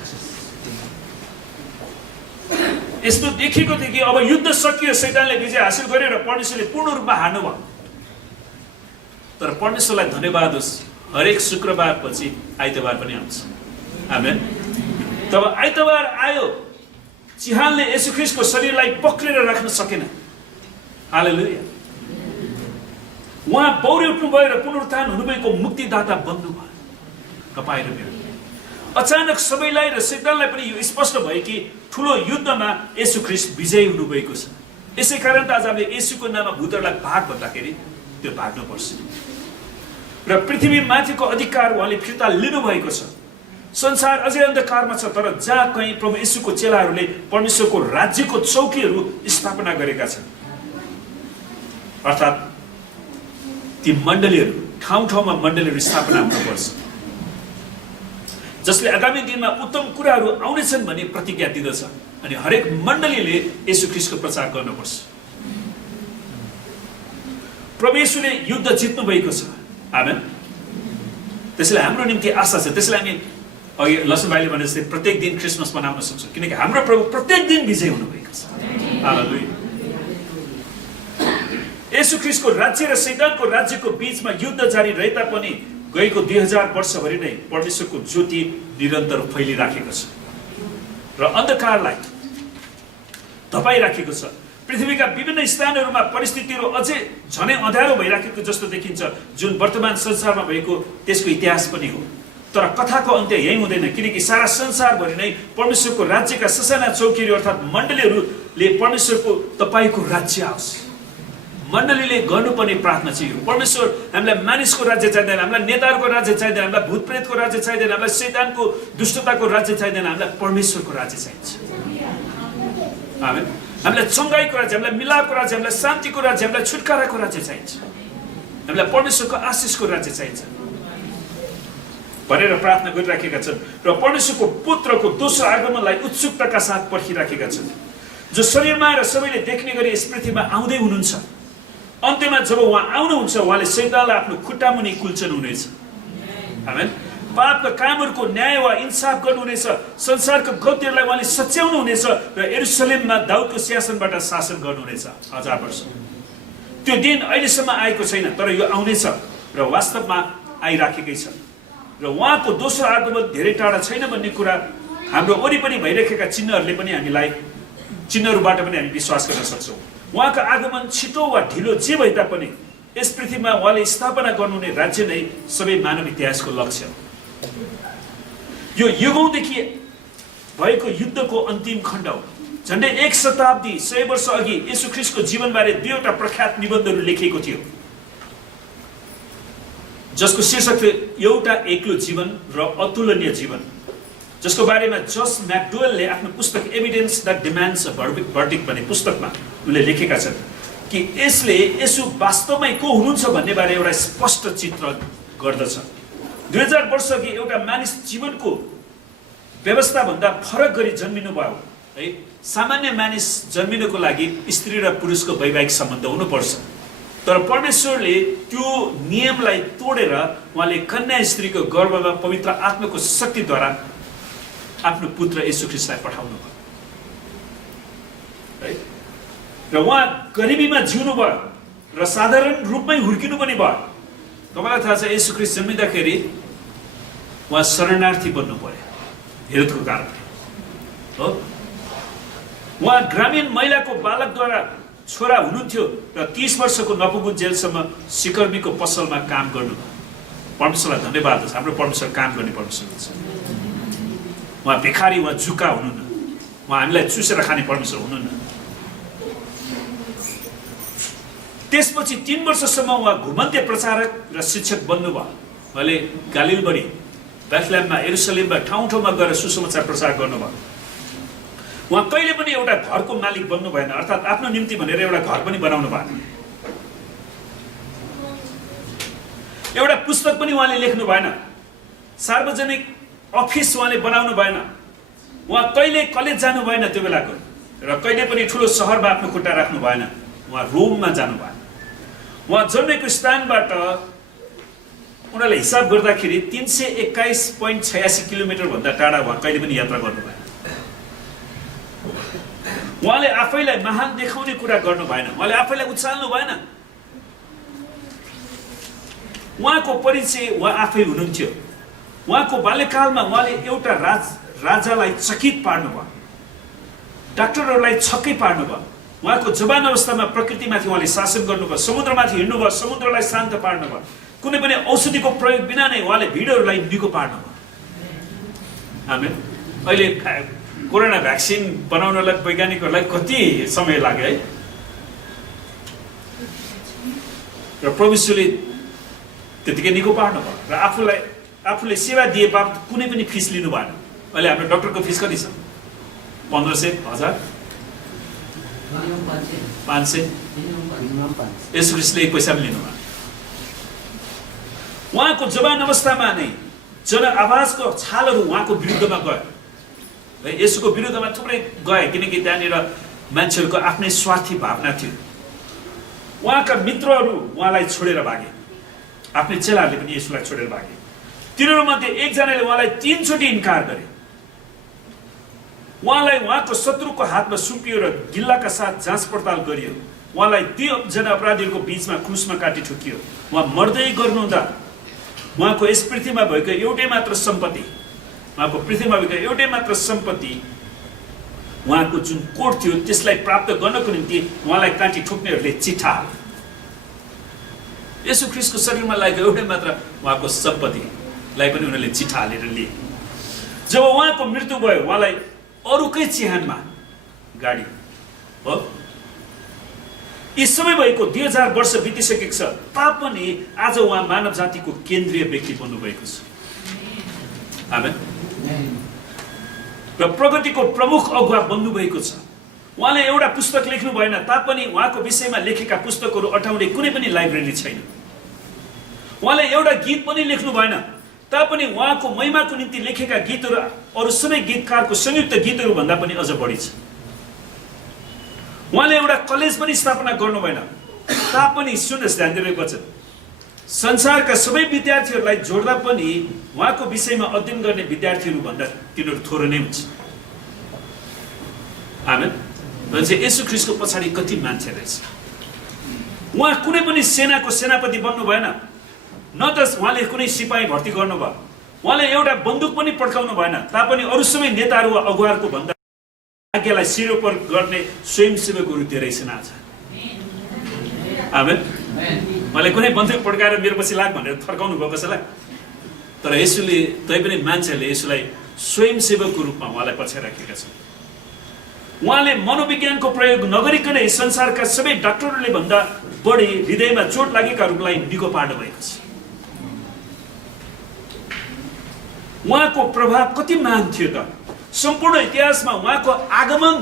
यस्तो देखेको थियो कि अब युद्ध सकियो, शैतानले विजय हासिल गर्यो र परमेश्वरले पूर्ण रूपमा हार्नु भयो। तर परमेश्वरलाई धन्यवाद होस्, हरेक शुक्रबार पछि आइतबार पनि आउँछ। आमेन। तब आइतबार आयो, चिहानले येशू ख्रीष्टको शरीरलाई पक्रेर राख्न सकेन। हालेलुया। उहाँ पौडी उठ्नु भयो र पुनरुत्थान हुनुभएको मुक्तिदाता बन्नु भयो तपाईँ र मेरो। अचानक सबैलाई र शैतानलाई पनि यो स्पष्ट भयो कि ठुलो युद्धमा येशू ख्रीष्ट विजयी हुनुभएको छ। यसै कारण त आज हामीले येशूको नाममा भूतहरूलाई भाग भन्दाखेरि त्यो भाग्नु पर्छ र पृथ्वी माथिको अधिकार उहाँले फिर्ता लिनुभएको छ। संसार अझै अन्धकारमा छ, तर जहाँ कहीँ प्रभु येशूको चेलाहरूले परमेश्वरको राज्यको चौकीहरू स्थापना गरेका छन्, अर्थात् ती मण्डलीहरू, ठाउँ ठाउँमा मण्डलीहरू स्थापना हुनुपर्छ, जसले आगामी दिनमा उत्तम कुराहरू आउनेछन् भन्ने प्रतिज्ञा दिँदछ। अनि हरेक मण्डलीले येशू ख्रीष्टको प्रचार गर्नुपर्छ। प्रभु येशूले युद्ध जित्नु भएको छ। आमेन। त्यसैले हाम्रो निम्ति आशा छ। त्यसैले हामी अघि लसन भाइले भने जस्तै प्रत्येक दिन क्रिसमस मनाउन सक्छौँ, किनकि हाम्रो प्रभु प्रत्येक दिन विजय हुनुभएको छ। हालेलुया। येशू ख्रीष्टको राज्य र शैतानको राज्यको बीचमा युद्ध जारी रहे तापनि गएको 2000 वर्षभरि नै परमेश्वरको ज्योति निरन्तर फैलिराखेको छ र अन्धकारलाई धपाइराखेको छ। पृथ्वीका विभिन्न स्थानहरूमा परिस्थितिहरू अझै झनै अँध्यारो भइराखेको जस्तो देखिन्छ, जुन वर्तमान संसारमा भएको त्यसको इतिहास पनि हो। तर कथाको अन्त्य यही हुँदैन, किनकि सारा संसारभरि नै परमेश्वरको राज्यका ससाना चौकीहरू अर्थात् मण्डलीहरूले परमेश्वरको तपाईँको राज्य आओस्। मण्डलीले गर्नुपर्ने प्रार्थना चाहिँ हो, परमेश्वर हामीलाई मानिसको राज्य चाहिँदैन, हामीलाई नेताहरूको राज्य चाहिँदैन, हामीलाई भूतप्रेतको राज्य चाहिँदैन, हामीलाई शैतानको दुष्टताको राज्य चाहिँदैन, हामीलाई परमेश्वरको राज्य चाहिन्छ। आमेन। हामीलाई चङ्गाइको राज्य, हामीलाई मिलापको राज्य, हामीलाई शान्तिको राज्य, हामीलाई छुटकाराको राज्य चाहिन्छ, हामीलाई परमेश्वरको आशिषको राज्य चाहिन्छ भनेर प्रार्थना गरिराखेका छन् र परमेश्वरको पुत्रको दोस्रो आगमनलाई उत्सुकताका साथ पर्खिराखेका छन्, जो शरीरमा र सबैले देख्ने गरी यस पृथ्वीमा आउँदै हुनुहुन्छ। अन्त्यमा जब उहाँ आउनुहुन्छ, उहाँले शैतानलाई आफ्नो खुट्टा मुनि कुल्चन हुनेछ। आमेन। पापका कामहरूको न्याय वा इन्साफ गर्नुहुनेछ, संसारको गद्यहरूलाई उहाँले सच्याउनु हुनेछ र यरुशलेममा दाउदको सिंहासनबाट शासन गर्नुहुनेछ 1000 वर्ष। त्यो दिन अहिलेसम्म आएको छैन, तर यो आउनेछ र वास्तवमा आइराखेकै छ र उहाँको दोस्रो आगमन धेरै टाढा छैन भन्ने कुरा हाम्रो वरिपरि भइरहेका चिन्हहरूले पनि हामीलाई चिन्हहरूबाट पनि हामी विश्वास गर्न सक्छौँ। उहाँको आगमन छिटो वा ढिलो जे भए तापनि यस पृथ्वीमा उहाँले स्थापना गर्नुहुने राज्य नै सबै मानव इतिहासको लक्ष्य हो। यो युगौँदेखि भएको युद्धको अन्तिम खण्ड हो। झन्डै 1 शताब्दी 100 वर्ष अघि येशू ख्रीष्टको जीवनबारे 2वटा प्रख्यात निबन्धहरू लेखिएको थियो, जसको शीर्षक थियो एउटा एक्लो जीवन र अतुलनीय जीवन, जसको बारेमा जस म्याकडोवेलले आफ्नो पुस्तक evidence that demands a verdict भन्ने पुस्तकमा उनले लेखेका छन् कि यसले येशू वास्तवमै को हुनुहुन्छ भन्ने बारे एउटा स्पष्ट चित्र गर्दछ। 2000 वर्ष अघि एउटा मानिस जीवनको व्यवस्थाभन्दा फरक गरी जन्मिनु भयो है। सामान्य मानिस जन्मिनको लागि स्त्री र पुरुषको वैवाहिक सम्बन्ध हुनुपर्छ, तर परमेश्वरले त्यो नियमलाई तोडेर उहाँले कन्या स्त्रीको गर्भमा पवित्र आत्माको शक्तिद्वारा आफ्नो पुत्र येशू ख्रीष्टलाई पठाउनु भयो है। र उहाँ गरिबीमा जिउनु भयो र साधारण रूपमै हुर्किनु पनि भयो। तपाईलाई थाहा छ येशू ख्रीष्ट जन्मिँदाखेरि उहाँ शरणार्थी बन्नु पर्यो हेरोदको कारण हो। उहाँ ग्रामीण महिलाको बालकद्वारा छोरा हुनुहुन्थ्यो र 30 वर्षको नपुगु जेलसम्म सिकर्मीको पसलमा काम गर्नु। परमेश्वरलाई धन्यवाद छ, हाम्रो परमेश्वर काम गर्ने परमेश्वर हुन्छ। उहाँ भिखारी, उहाँ जुका हुनुहुन्न, उहाँ हामीलाई चुसेर खाने परमेश्वर हुनुहुन्न। त्यसपछि 3 वर्षसम्म उहाँ घुमन्ते प्रचारक र शिक्षक बन्नुभयो। उहाँले गालिलबडी, बेथलेहममा, यरुशलेममा ठाउँ ठाउँमा गएर सुसमाचार प्रचार गर्नुभयो। उहाँ कहिले पनि एउटा घरको मालिक बन्नु भएन, अर्थात् आफ्नो निम्ति भनेर एउटा घर पनि बनाउनु भएन। एउटा पुस्तक पनि उहाँले लेख्नु भएन, सार्वजनिक अफिस उहाँले बनाउनु भएन। उहाँ कहिले कलेज जानु भएन त्यो बेलाको, र कहिले पनि ठुलो सहरमा आफ्नो खुट्टा राख्नु भएन। उहाँ रोममा जानु भएन। उहाँ जन्मेको स्थानबाट उनीहरूले हिसाब गर्दाखेरि 321.86 किलोमिटर भन्दा टाढा उहाँ कहिले पनि यात्रा गर्नु भएन। उहाँले आफैलाई महान देखाउने कुरा गर्नु भएन, उहाँले आफैलाई उचाल्नु भएन। उहाँको परिचय उहाँ आफै हुनुहुन्थ्यो। उहाँको बाल्यकालमा उहाँले एउटा राजालाई चकित पार्नुभयो, डाक्टरहरूलाई छक्कै पार्नुभयो। उहाँको जवान अवस्थामा प्रकृतिमाथि उहाँले शासन गर्नुभयो, समुद्रमाथि हिँड्नुभयो, समुद्रलाई शान्त पार्नुभयो। कुनै पनि औषधिको प्रयोग बिना नै उहाँले भिडहरूलाई निको पार्नुभयो। आमेन। अहिले कोरोना भ्याक्सिन बनाउनलाई वैज्ञानिकहरूलाई कति समय लाग्यो है, र प्रभुले त्यतिकै निको पार्नुभयो र आफूले सेवा दिए बापत कुनै पनि फिस लिनु भएन। अहिले हाम्रो डाक्टरको फिस कति छ? 1500, 1000, 500। येशू ख्रीष्टले एक पैसा पनि लिनु भएन। उहाँको जवान अवस्थामा नै जन आवाजको छालहरू उहाँको विरुद्धमा गयो। येशूको विरुद्धमा थुप्रै गए, किनकि त्यहाँनिर मान्छेहरूको आफ्नै स्वार्थी भावना थियो। उहाँका मित्रहरू उहाँलाई छोडेर भागे, आफ्नै चेलाहरूले पनि येशूलाई छोडेर भागे। तिनीहरूमध्ये एकजनाले उहाँलाई 3 चोटि इन्कार गरे। उहाँलाई उहाँको शत्रुको हातमा सुम्पियो र गिल्लाका साथ जाँच पडताल गरियो। उहाँलाई 2 जना अपराधीहरूको बीचमा क्रुसमा काटी ठोकियो। उहाँ मर्दै गर्नुहुँदा उहाँको यस पृथ्वीमा भएको एउटै मात्र सम्पत्ति, उहाँको जुन कोट थियो त्यसलाई प्राप्त गर्नको निम्ति उहाँलाई काटी ठोक्नेहरूले चिठा हाले। येशू ख्रीष्टको शरीरमा लागेको एउटै मात्र उहाँको सम्पत्तिलाई पनि उनीहरूले चिठा हालेर लिए। जब उहाँको मृत्यु भयो, उहाँलाई अरूकै चिहानमा गाडी हो। यी सबै भएको 2000 वर्ष बितिसकेको छ, तापनि आज उहाँ मानव जातिको केन्द्रीय व्यक्ति बन्नुभएको छ। आमेन। र प्रगतिको प्रमुख अगुवा बन्नुभएको छ। उहाँले एउटा पुस्तक लेख्नु भएन तापनि उहाँको विषयमा लेखेका पुस्तकहरू अटाउने कुनै पनि लाइब्रेरी छैन। उहाँले एउटा गीत पनि लेख्नु भएन तापनि उहाँको महिमाको निम्ति लेखेका गीतहरू अरू सबै गीतकारको संयुक्त गीतहरू भन्दा पनि अझ बढी छ। उहाँले एउटा कलेज पनि स्थापना गर्नु भएन तापनि सुन्नुहोस् ध्यान दिएर वचन, संसारका सबै विद्यार्थीहरूलाई जोड्दा पनि उहाँको विषयमा अध्ययन गर्ने विद्यार्थीहरू भन्दा तिनीहरू थोरै नै हुन्छ। आमेन। भन्छ येशू ख्रीष्टको पछाडि कति मान्छे रहेछ। उहाँ कुनै पनि सेनाको सेनापति बन्नु भएन, न त उहाँले कुनै सिपाही भर्ती गर्नुभयो, उहाँले एउटा बन्दुक पनि पड्काउनु भएन तापनि अरू सबै नेताहरू वा अगुवाहरूको भन्दा आज्ञालाई सिरोपर गर्ने स्वयंसेवकहरू धेरै छन् आज। आमेन। मैले कुनै बन्दुक पड्काएर मेरो पछि लाग भनेर थर्काउनु भयो कसैलाई, तर येशूले तैपनि मान्छेहरूले येशूलाई स्वयंसेवकको रूपमा उहाँलाई पछि राखेका छन्। उहाँले मनोविज्ञानको प्रयोग नगरिकनै संसारका सबै डाक्टरहरूले भन्दा बढी हृदयमा चोट लागेकाहरूलाई निको पार्नु भएको छ। उहाँको प्रभाव कति महान थियो त। सम्पूर्ण इतिहासमा उहाँको आगमन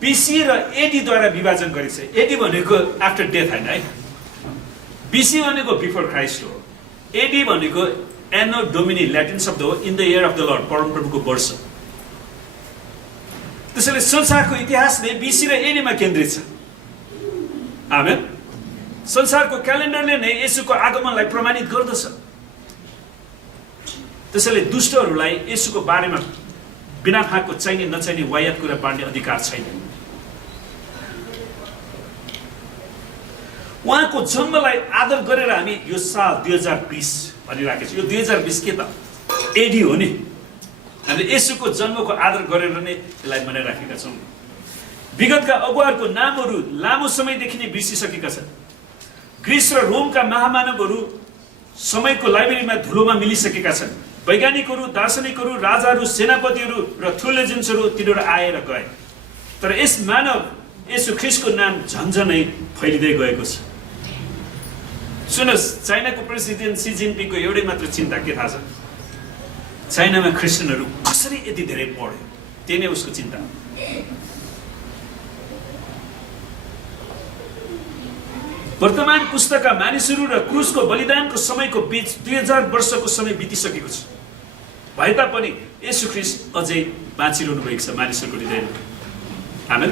बीसी र एडी द्वारा विभाजन गरेको छ। एडी भनेको आफ्टर डेथ हैन है, बीसी भनेको बिफोर क्राइस्ट हो, एडी भनेको एनो डोमिनी ल्याटिन शब्द हो, in the year of the lord, परमप्रभुको वर्ष। त्यसैले संसारको इतिहास नै बीसी र एडीमा केन्द्रित छ। आमेन। संसारको क्यालेन्डरले नै येशूको आगमनलाई प्रमाणित गर्दछ। त्यसैले दुष्टहरूलाई येशूको बारेमा बिना फाको चाहिने नचाहिने वायात कुरा बाँड्ने अधिकार छैन। उहाँको जन्मलाई आदर गरेर हामी यो साल 2020 भनिराखेको छौँ। यो 2020 के त एडी हो नि, हामीले येशूको जन्मको आदर गरेर नै यसलाई मनाइराखेका छौँ। विगतका अगुवाहरूको नामहरू लामो समयदेखि नै बिर्सिसकेका छन्। ग्रिस र रोमका महामानवहरू समयको लाइब्रेरीमा धुलोमा मिलिसकेका छन्। वैज्ञानिकहरू, दार्शनिकहरू, राजाहरू, सेनापतिहरू र थियोलोजियन्सहरू तिनीहरू आएर गए, तर यस मानव येशू ख्रीष्टको नाम झन्झनै फैलिँदै गएको छ। सुन्नुहोस्, चाइनाको प्रेसिडेन्ट सी जिनपिङको एउटै मात्र चिन्ता के थाहा छ? चाइनामा क्रिस्चियनहरू कसरी यति धेरै बढ्यो, त्यही नै उसको चिन्ता। वर्तमान पुस्ताका मानिसहरू र क्रुसको बलिदानको समयको बीच 2000 वर्षको समय बितिसकेको छ। भए तापनि येशू ख्रीष्ट अझै बाँचिरहनु भएको छ मानिसहरूको हृदयमा। आमेन।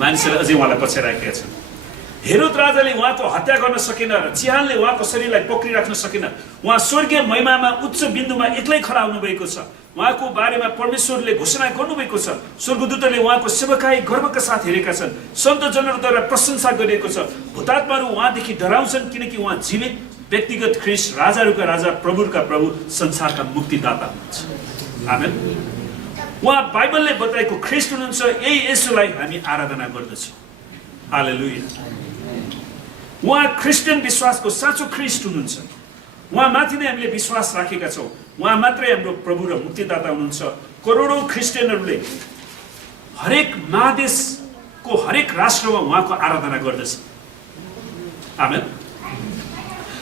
मानिसहरूले अझै उहाँलाई पछ्याइराखेका छन्। हेरोद राजाले उहाँको हत्या गर्न सकेन र चिहानले उहाँको शरीरलाई पक्रिराख्न सकेन। उहाँ स्वर्गीय महिमामा उच्च बिन्दुमा एक्लै खडा हुनुभएको छ। उहाँको बारेमा परमेश्वरले घोषणा गर्नुभएको छ। स्वर्गदूतले उहाँको सेवकाई गर्वका साथ हेरेका छन्। सन्तजनहरूद्वारा प्रशंसा गरिएको छ। भूतात्माहरू उहाँदेखि डराउँछन् किनकि उहाँ जीवित व्यक्तिगत ख्रीष्ट, राजाहरूका राजा, प्रभुका प्रभु, संसारका मुक्तिदाता हुनुहुन्छ। आमेन। उहाँ बाइबलले बताएको ख्रीष्ट हुनुहुन्छ। यही येशूलाई हामी आराधना गर्दछौँ। हालेलुया। उहाँ क्रिस्चियन विश्वासको साँचो ख्रीष्ट हुनुहुन्छ। उहाँ माथि नै हामीले विश्वास राखेका छौँ। उहाँ मात्रै हाम्रो प्रभु र मुक्तिदाता हुनुहुन्छ। करोडौँ क्रिस्चियनहरूले हरेक महादेशको हरेक राष्ट्रमा उहाँको आराधना गर्दछ। आमेन।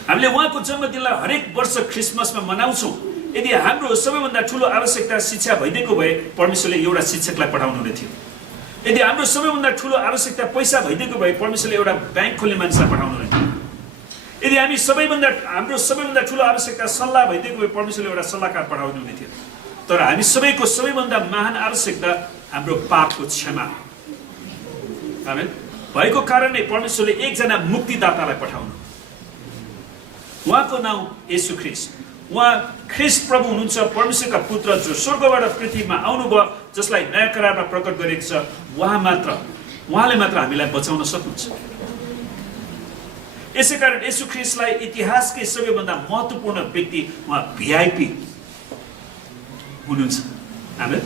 हामीले उहाँको जन्मदिनलाई हरेक वर्ष क्रिसमसमा मनाउँछौँ। यदि हाम्रो सबैभन्दा ठुलो आवश्यकता शिक्षा भइदिएको भए परमेश्वरले एउटा शिक्षकलाई पठाउनु हुने थियो। यदि हाम्रो सबैभन्दा ठुलो आवश्यकता पैसा भइदिएको भए परमेश्वरले एउटा ब्याङ्क खोल्ने मानिसलाई पठाउनु हुने थियो। यदि हाम्रो सबैभन्दा ठुलो आवश्यकता सल्लाह भइदिएको भए परमेश्वरले एउटा सल्लाहकार पठाउनु हुने थियो। तर हामी सबैको सबैभन्दा महान आवश्यकता हाम्रो पापको क्षमा। आमेन। भएको कारण नै परमेश्वरले एकजना मुक्तिदातालाई पठाउनु। उहाँको नाउँ येशू ख्रीष्ट। उहाँ ख्रीष्ट प्रभु हुनुहुन्छ, परमेश्वरका पुत्र जो स्वर्गबाट पृथ्वीमा आउनुभयो, जसलाई नयाँ करारमा प्रकट गरेको छ। उहाँले मात्र हामीलाई बचाउन सक्नुहुन्छ। यसैकारण येशू ख्रीष्टलाई इतिहासकै सबैभन्दा महत्त्वपूर्ण व्यक्ति उहाँ भिआइपी हुनुहुन्छ। आमेन।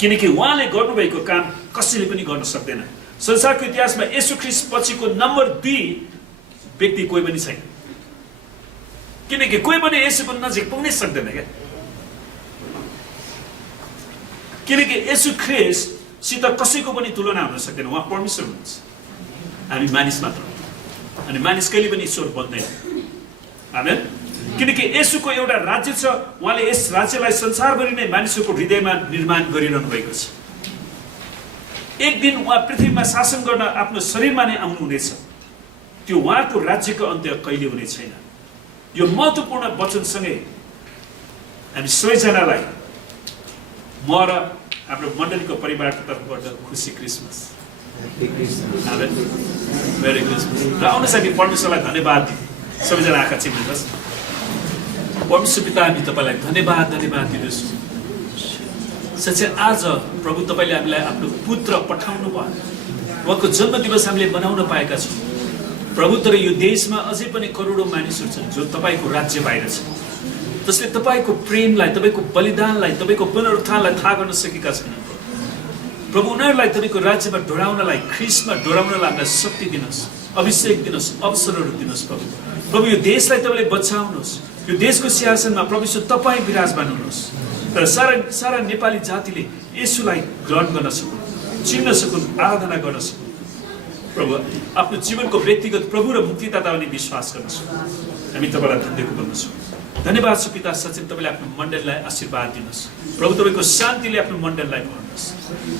किनकि उहाँले गर्नुभएको काम कसैले पनि गर्न सक्दैन। संसारको इतिहासमा येशू ख्रीष्ट पछिको नम्बर 2 व्यक्ति कोही पनि छैन। किनकि कोही पनि येशूको नजिक पुग्नै सक्दैन क्या। किनकि येशू ख्रीष्टसित कसैको पनि तुलना हुन सक्दैन। उहाँ परमेश्वर हुनुहुन्छ, हामी मानिस मात्र, अनि मानिस कहिले पनि ईश्वर बन्दैन। आमेन। किनकि येशूको एउटा राज्य छ। उहाँले यस राज्यलाई संसारभरि नै मानिसहरूको हृदयमा निर्माण गरिरहनु भएको छ। एक दिन उहाँ पृथ्वीमा शासन गर्न आफ्नो शरीरमा नै आउनुहुनेछ। त्यो उहाँको राज्यको अन्त्य कहिले हुने छैन। यो महत्त्वपूर्ण वचनसँगै हामी सबैजनालाई म र हाम्रो मण्डलीको परिवारको तर्फबाट खुसी क्रिसमस। आमेन। मेरी क्रिसमस। र आउनुहोस् हामी परमेश्वरलाई धन्यवाद दिउँ। सबैजना आँखा चिम्लिनुहोस्। परमेश्वर पिता, हामी तपाईँलाई धन्यवाद दिँदैछौँ। साँच्चै आज प्रभु तपाईँले हामीलाई आफ्नो पुत्र पठाउनु भयो। उहाँको जन्मदिवस हामीले मनाउन पाएका छौँ प्रभु। तर यो देशमा अझै पनि करोडौँ मानिसहरू छन् जो तपाईँको राज्य बाहिर छ, जसले तपाईँको प्रेमलाई, तपाईँको बलिदानलाई, तपाईँको पुनरुत्थानलाई थाहा गर्न सकेका छैनन्। प्रभु उनीहरूलाई तपाईँको राज्यमा डोराउनलाई, ख्रिस्टमा डोराउनलाई हामीलाई शक्ति दिनुहोस्, अभिषेक दिनुहोस्, अवसरहरू दिनुहोस्। प्रभु यो देशलाई तपाईँले बचाउनुहोस्। यो देशको सिंहासनमा परमेश्वर तपाईँ विराजमान हुनुहोस्। तर सारा नेपाली जातिले यसुलाई ग्रहण गर्न सकुन्, चिन्न सकुन्, आराधना गर्न सकुन्। प्रभु आफ्नो जीवनको व्यक्तिगत प्रभु र मुक्तिदाता पनि विश्वास गर्न सकुन्। हामी तपाईँलाई धन्यवाद गर्दछौँ। धन्यवाद छ पिता। सच्चै तपाईँले आफ्नो मण्डलीलाई आशीर्वाद दिनुहोस्। प्रभु तपाईँको शान्तिले आफ्नो मण्डलीलाई भर्नुहोस्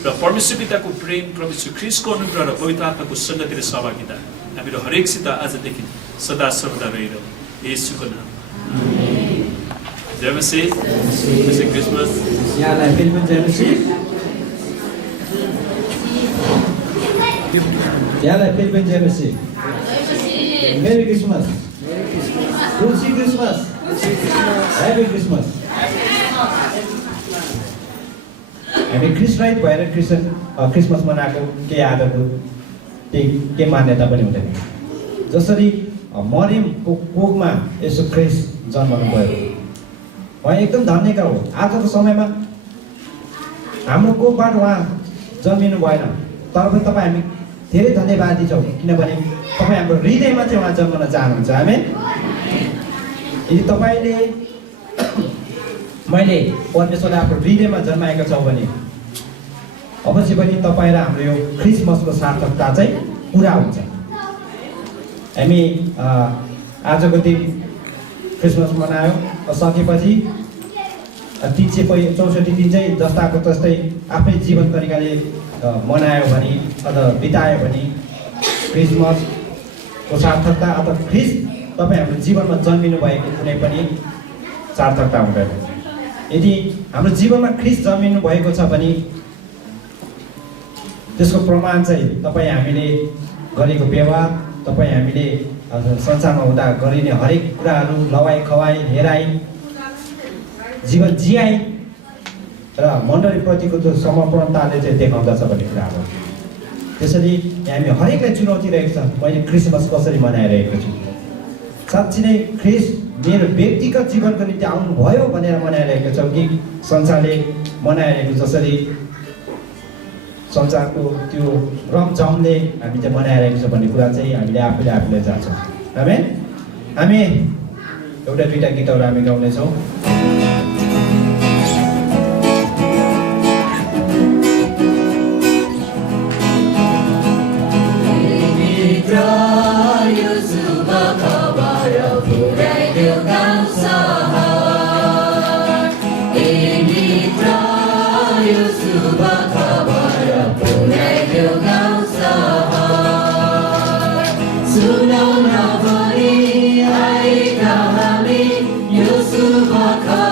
र परमेश्वर पिताको प्रेम, परमेश्वर ख्रिस्टको अनुग्रह र पवित्र आत्माको सङ्गति र सहभागिता हामीहरू हरेकसित आजदेखि सदा सर्वदा रहिरहँ। येशूको नाम। जय मसीह। मसीह क्रिसमस। यहाँलाई फेरि पनि जय मसीह। यहाँलाई फेरि पनि जय मसीह। Merry Christmas. खुसी क्रिसमस। Happy Christmas. हामी क्रिस्टराइट भएर क्रिसमस मनाएको केही आधारको केही मान्यता पनि हुँदैन। जसरी मरियमको कोखमा यसो ख्रिस्ट जन्मनु भयो, उहाँ एकदम धन्यका हो। आजको समयमा हाम्रो कोखबाट उहाँ जन्मिनु भएन, तर पनि तपाईँ हामी धेरै धन्यवादी छौँ, किनभने तपाईँ हाम्रो हृदयमा चाहिँ उहाँ जन्मन चाहनुहुन्छ। आमेन। यदि तपाईँले मैले परमेश्वरले आफ्नो हृदयमा जन्माएका छौँ भने अवश्य पनि तपाईँ र हाम्रो यो क्रिसमसको सार्थकता चाहिँ पुरा हुन्छ। हामी आजको दिन क्रिसमस मनायो, सकेपछि 364 दिन चाहिँ जस्ताको तस्तै आफ्नै जीवन तरिकाले मनायो भने अथवा बितायो भने क्रिसमसको सार्थकता अथवा ख्रिस्ट तपाईँ हाम्रो जीवनमा जन्मिनु भएको कुनै पनि सार्थकता हुँदैन। यदि हाम्रो जीवनमा ख्रिस्ट जन्मिनु भएको छ भने त्यसको प्रमाण चाहिँ तपाईँ हामीले गरेको व्यवहार, तपाईँ हामीले संसारमा हुँदा गरिने हरेक कुराहरू, लवाई खवाई, हेराई, जीवन जियाई र मण्डलीप्रतिको त्यो समर्पणताले चाहिँ देखाउँदछ भन्ने कुरा हो। त्यसरी हामी हरेकलाई चुनौती रहेको छ, मैले क्रिसमस कसरी मनाइरहेको छु। साँच्ची नै ख्रिस्ट मेरो व्यक्तिगत जीवनको निम्ति आउनुभयो भनेर मनाइरहेको छौँ कि संसारले मनाइरहेको जसरी संसारको त्यो रमझमले हामी चाहिँ मनाइरहेको छ भन्ने कुरा चाहिँ हामीले आफूले जान्छौँ। आमेन। हामी एउटा दुईवटा गीतहरू हामी गाउनेछौँ। सुनाउन भनी आएका हामी यो शुभ खबर।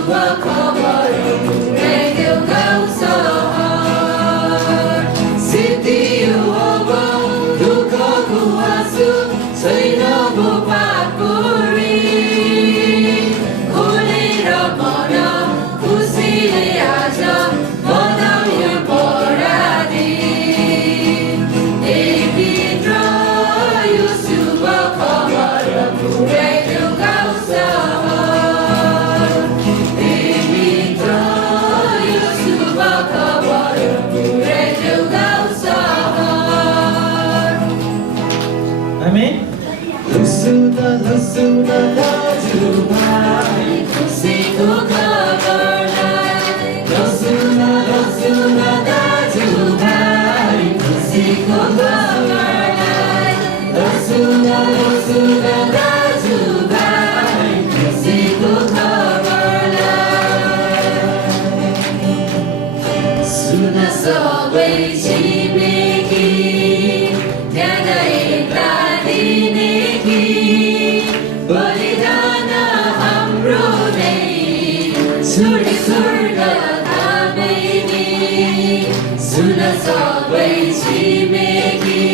शुभ खबर पुर्याइदेऊ गाउँ सहर सिद्धियो अब दुःखको आँसु छैन भो पापकोरी खोलेर मन खुसीले आज मनाउँ बढादिन भित्र यो शुभ खबर पुर्याइदेऊ गाउँ सहर भित्र यो शुभ खबर पुर्याइदेऊ गाउँ सहर आमेन लसुन दाजुभाइ खुसीको खबरलाई लसुन दाजुभाइ खुसीको खबरलाई लसुन दाजुभाइ खुसीको खबरलाई सुन सबै छिमेकी ध्यान एकता दिने कि बलिदान हाम्रो नै छोडी स्वर्ग धामैनी सुन सबै छिमेकी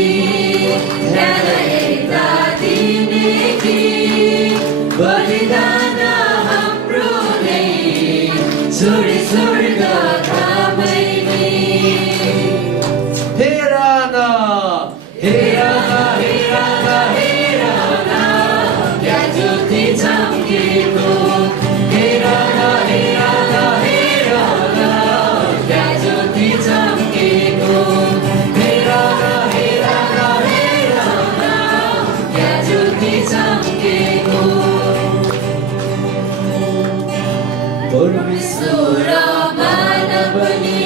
ध्यान एकता दिने कि बलिदान हाम्रो नै छोडी स्वर्ग धामैनी हेर न क्या ज्योति चम्केको हेर न क्या ज्योति चम्केको हेर न क्या ज्योति चम्केको परमेश्वर मानवनी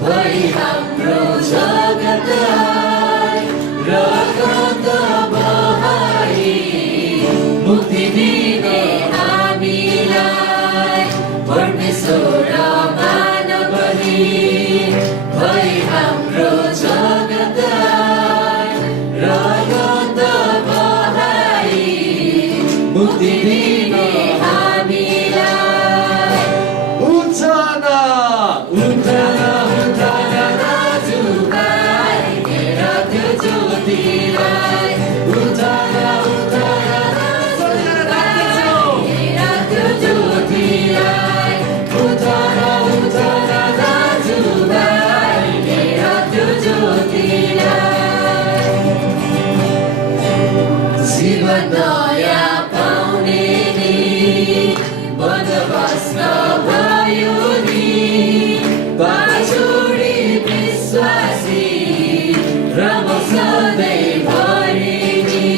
भई हाम्रो जगतलाई रगत बहाई मुक्ति दिने हामीलाई परमेश्वर मानवनी भई हाम्रो जगतलाई रगत बहाई मुक्ति दिने हामीलाई उठ्न दाजुभाइ हेर त्यो ज्योतिलाई उठ्न दाजुभाइ हेर त्यो ज्योतिलाई उठ्न दाजुभाइ हेर त्यो ज्योतिलाई जीवन नयाँ पाउने नि बन्दोबस्त भयो नि बाछोडी विश्वासी रम सधैँभरि नि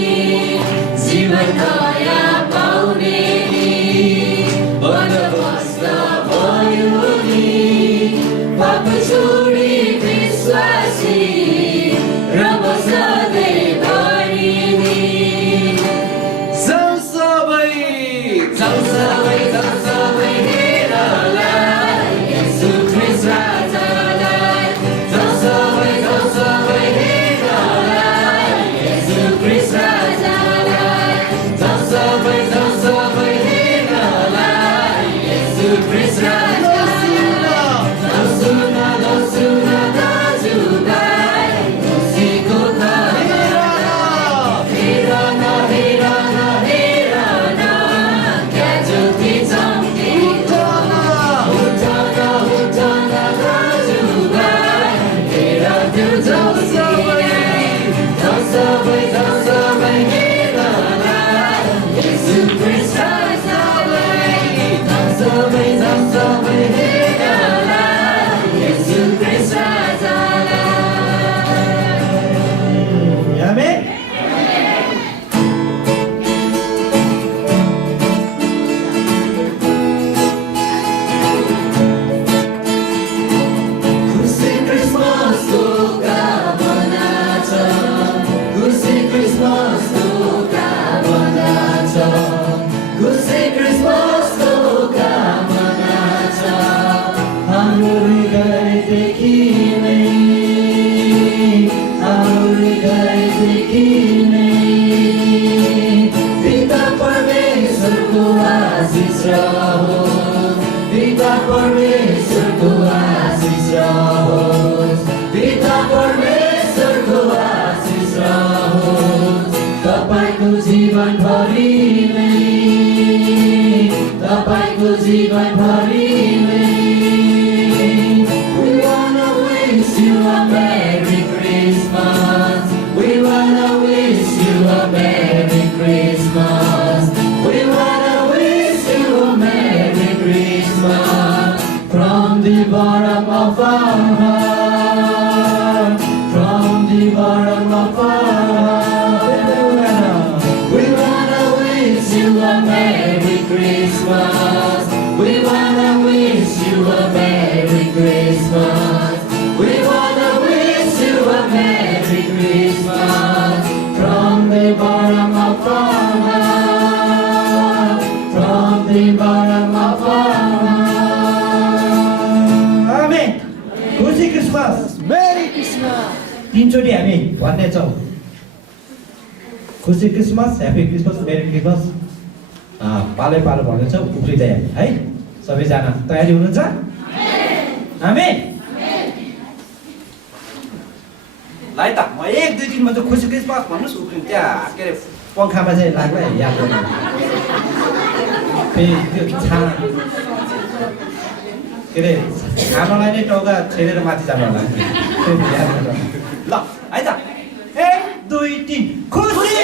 जीवन नयाँ पाउने नि बन्दोबस्त भयो नि पाप छोडी विश्वासी रम सधैँभरि नि जाऊ सबै हेरलाई येशू ख्रीष्ट राजालाई जाऊ सबै हेरलाई येशू ख्रीष्ट राजालाई जाऊ सबै हेरलाई येशू ख्रीष्ट राजालाई लसुन दाजुभाइ खुसीको खबर हेर न क्या ज्योति चम्केको उठ्न दाजुभाइ हेर त्यो ज्योतिलाई जाऊ सबै हेरलाई येशू ख्रीष्ट राजालाई जाऊ सबै हेरलाई येशू ख्रीष्ट राजालाई आमेन खुसी क्रिसमसको कामना छ खुसी क्रिसमसको कामना छ खुसी क्रिसमसको कामना छ हाम्रो हृदयदेखि नै पिता परमेश्वरको आशिष रहोस् को जीवनभरि नै We wanna wish you a Merry Christmas We wanna wish you a Merry Christmas We wanna wish you a Merry Christmas From the bottom of our heart From the bottom of our heart We wanna wish you a Merry Christmas We wanna wish you a Merry Christmas We wanna wish you a Merry Christmas From the bottom of our heart From the bottom of our heart आमेन खुसी Christmas merry Christmas तीनचोटि हामी भन्नेछौँ खुसी Christmas happy Christmas merry Christmas पालै पालो भन्नेछौँ उफ्रिँदै है सबैजना तयारी हुनुहुन्छ आमेन लाइ त म 1-2 दिनमा चाहिँ खुसी क्रिसमस भन्नुहोस् उफ्रिनु त्यहाँ के अरे पङ्खामा चाहिँ लाग्ला याद गर्नु फेरि त्यो छाना के अरे छानालाई नै टाउका छेडेर माथि जानु होला फेरि याद गर्नु ल है त 1 2 3 खुसी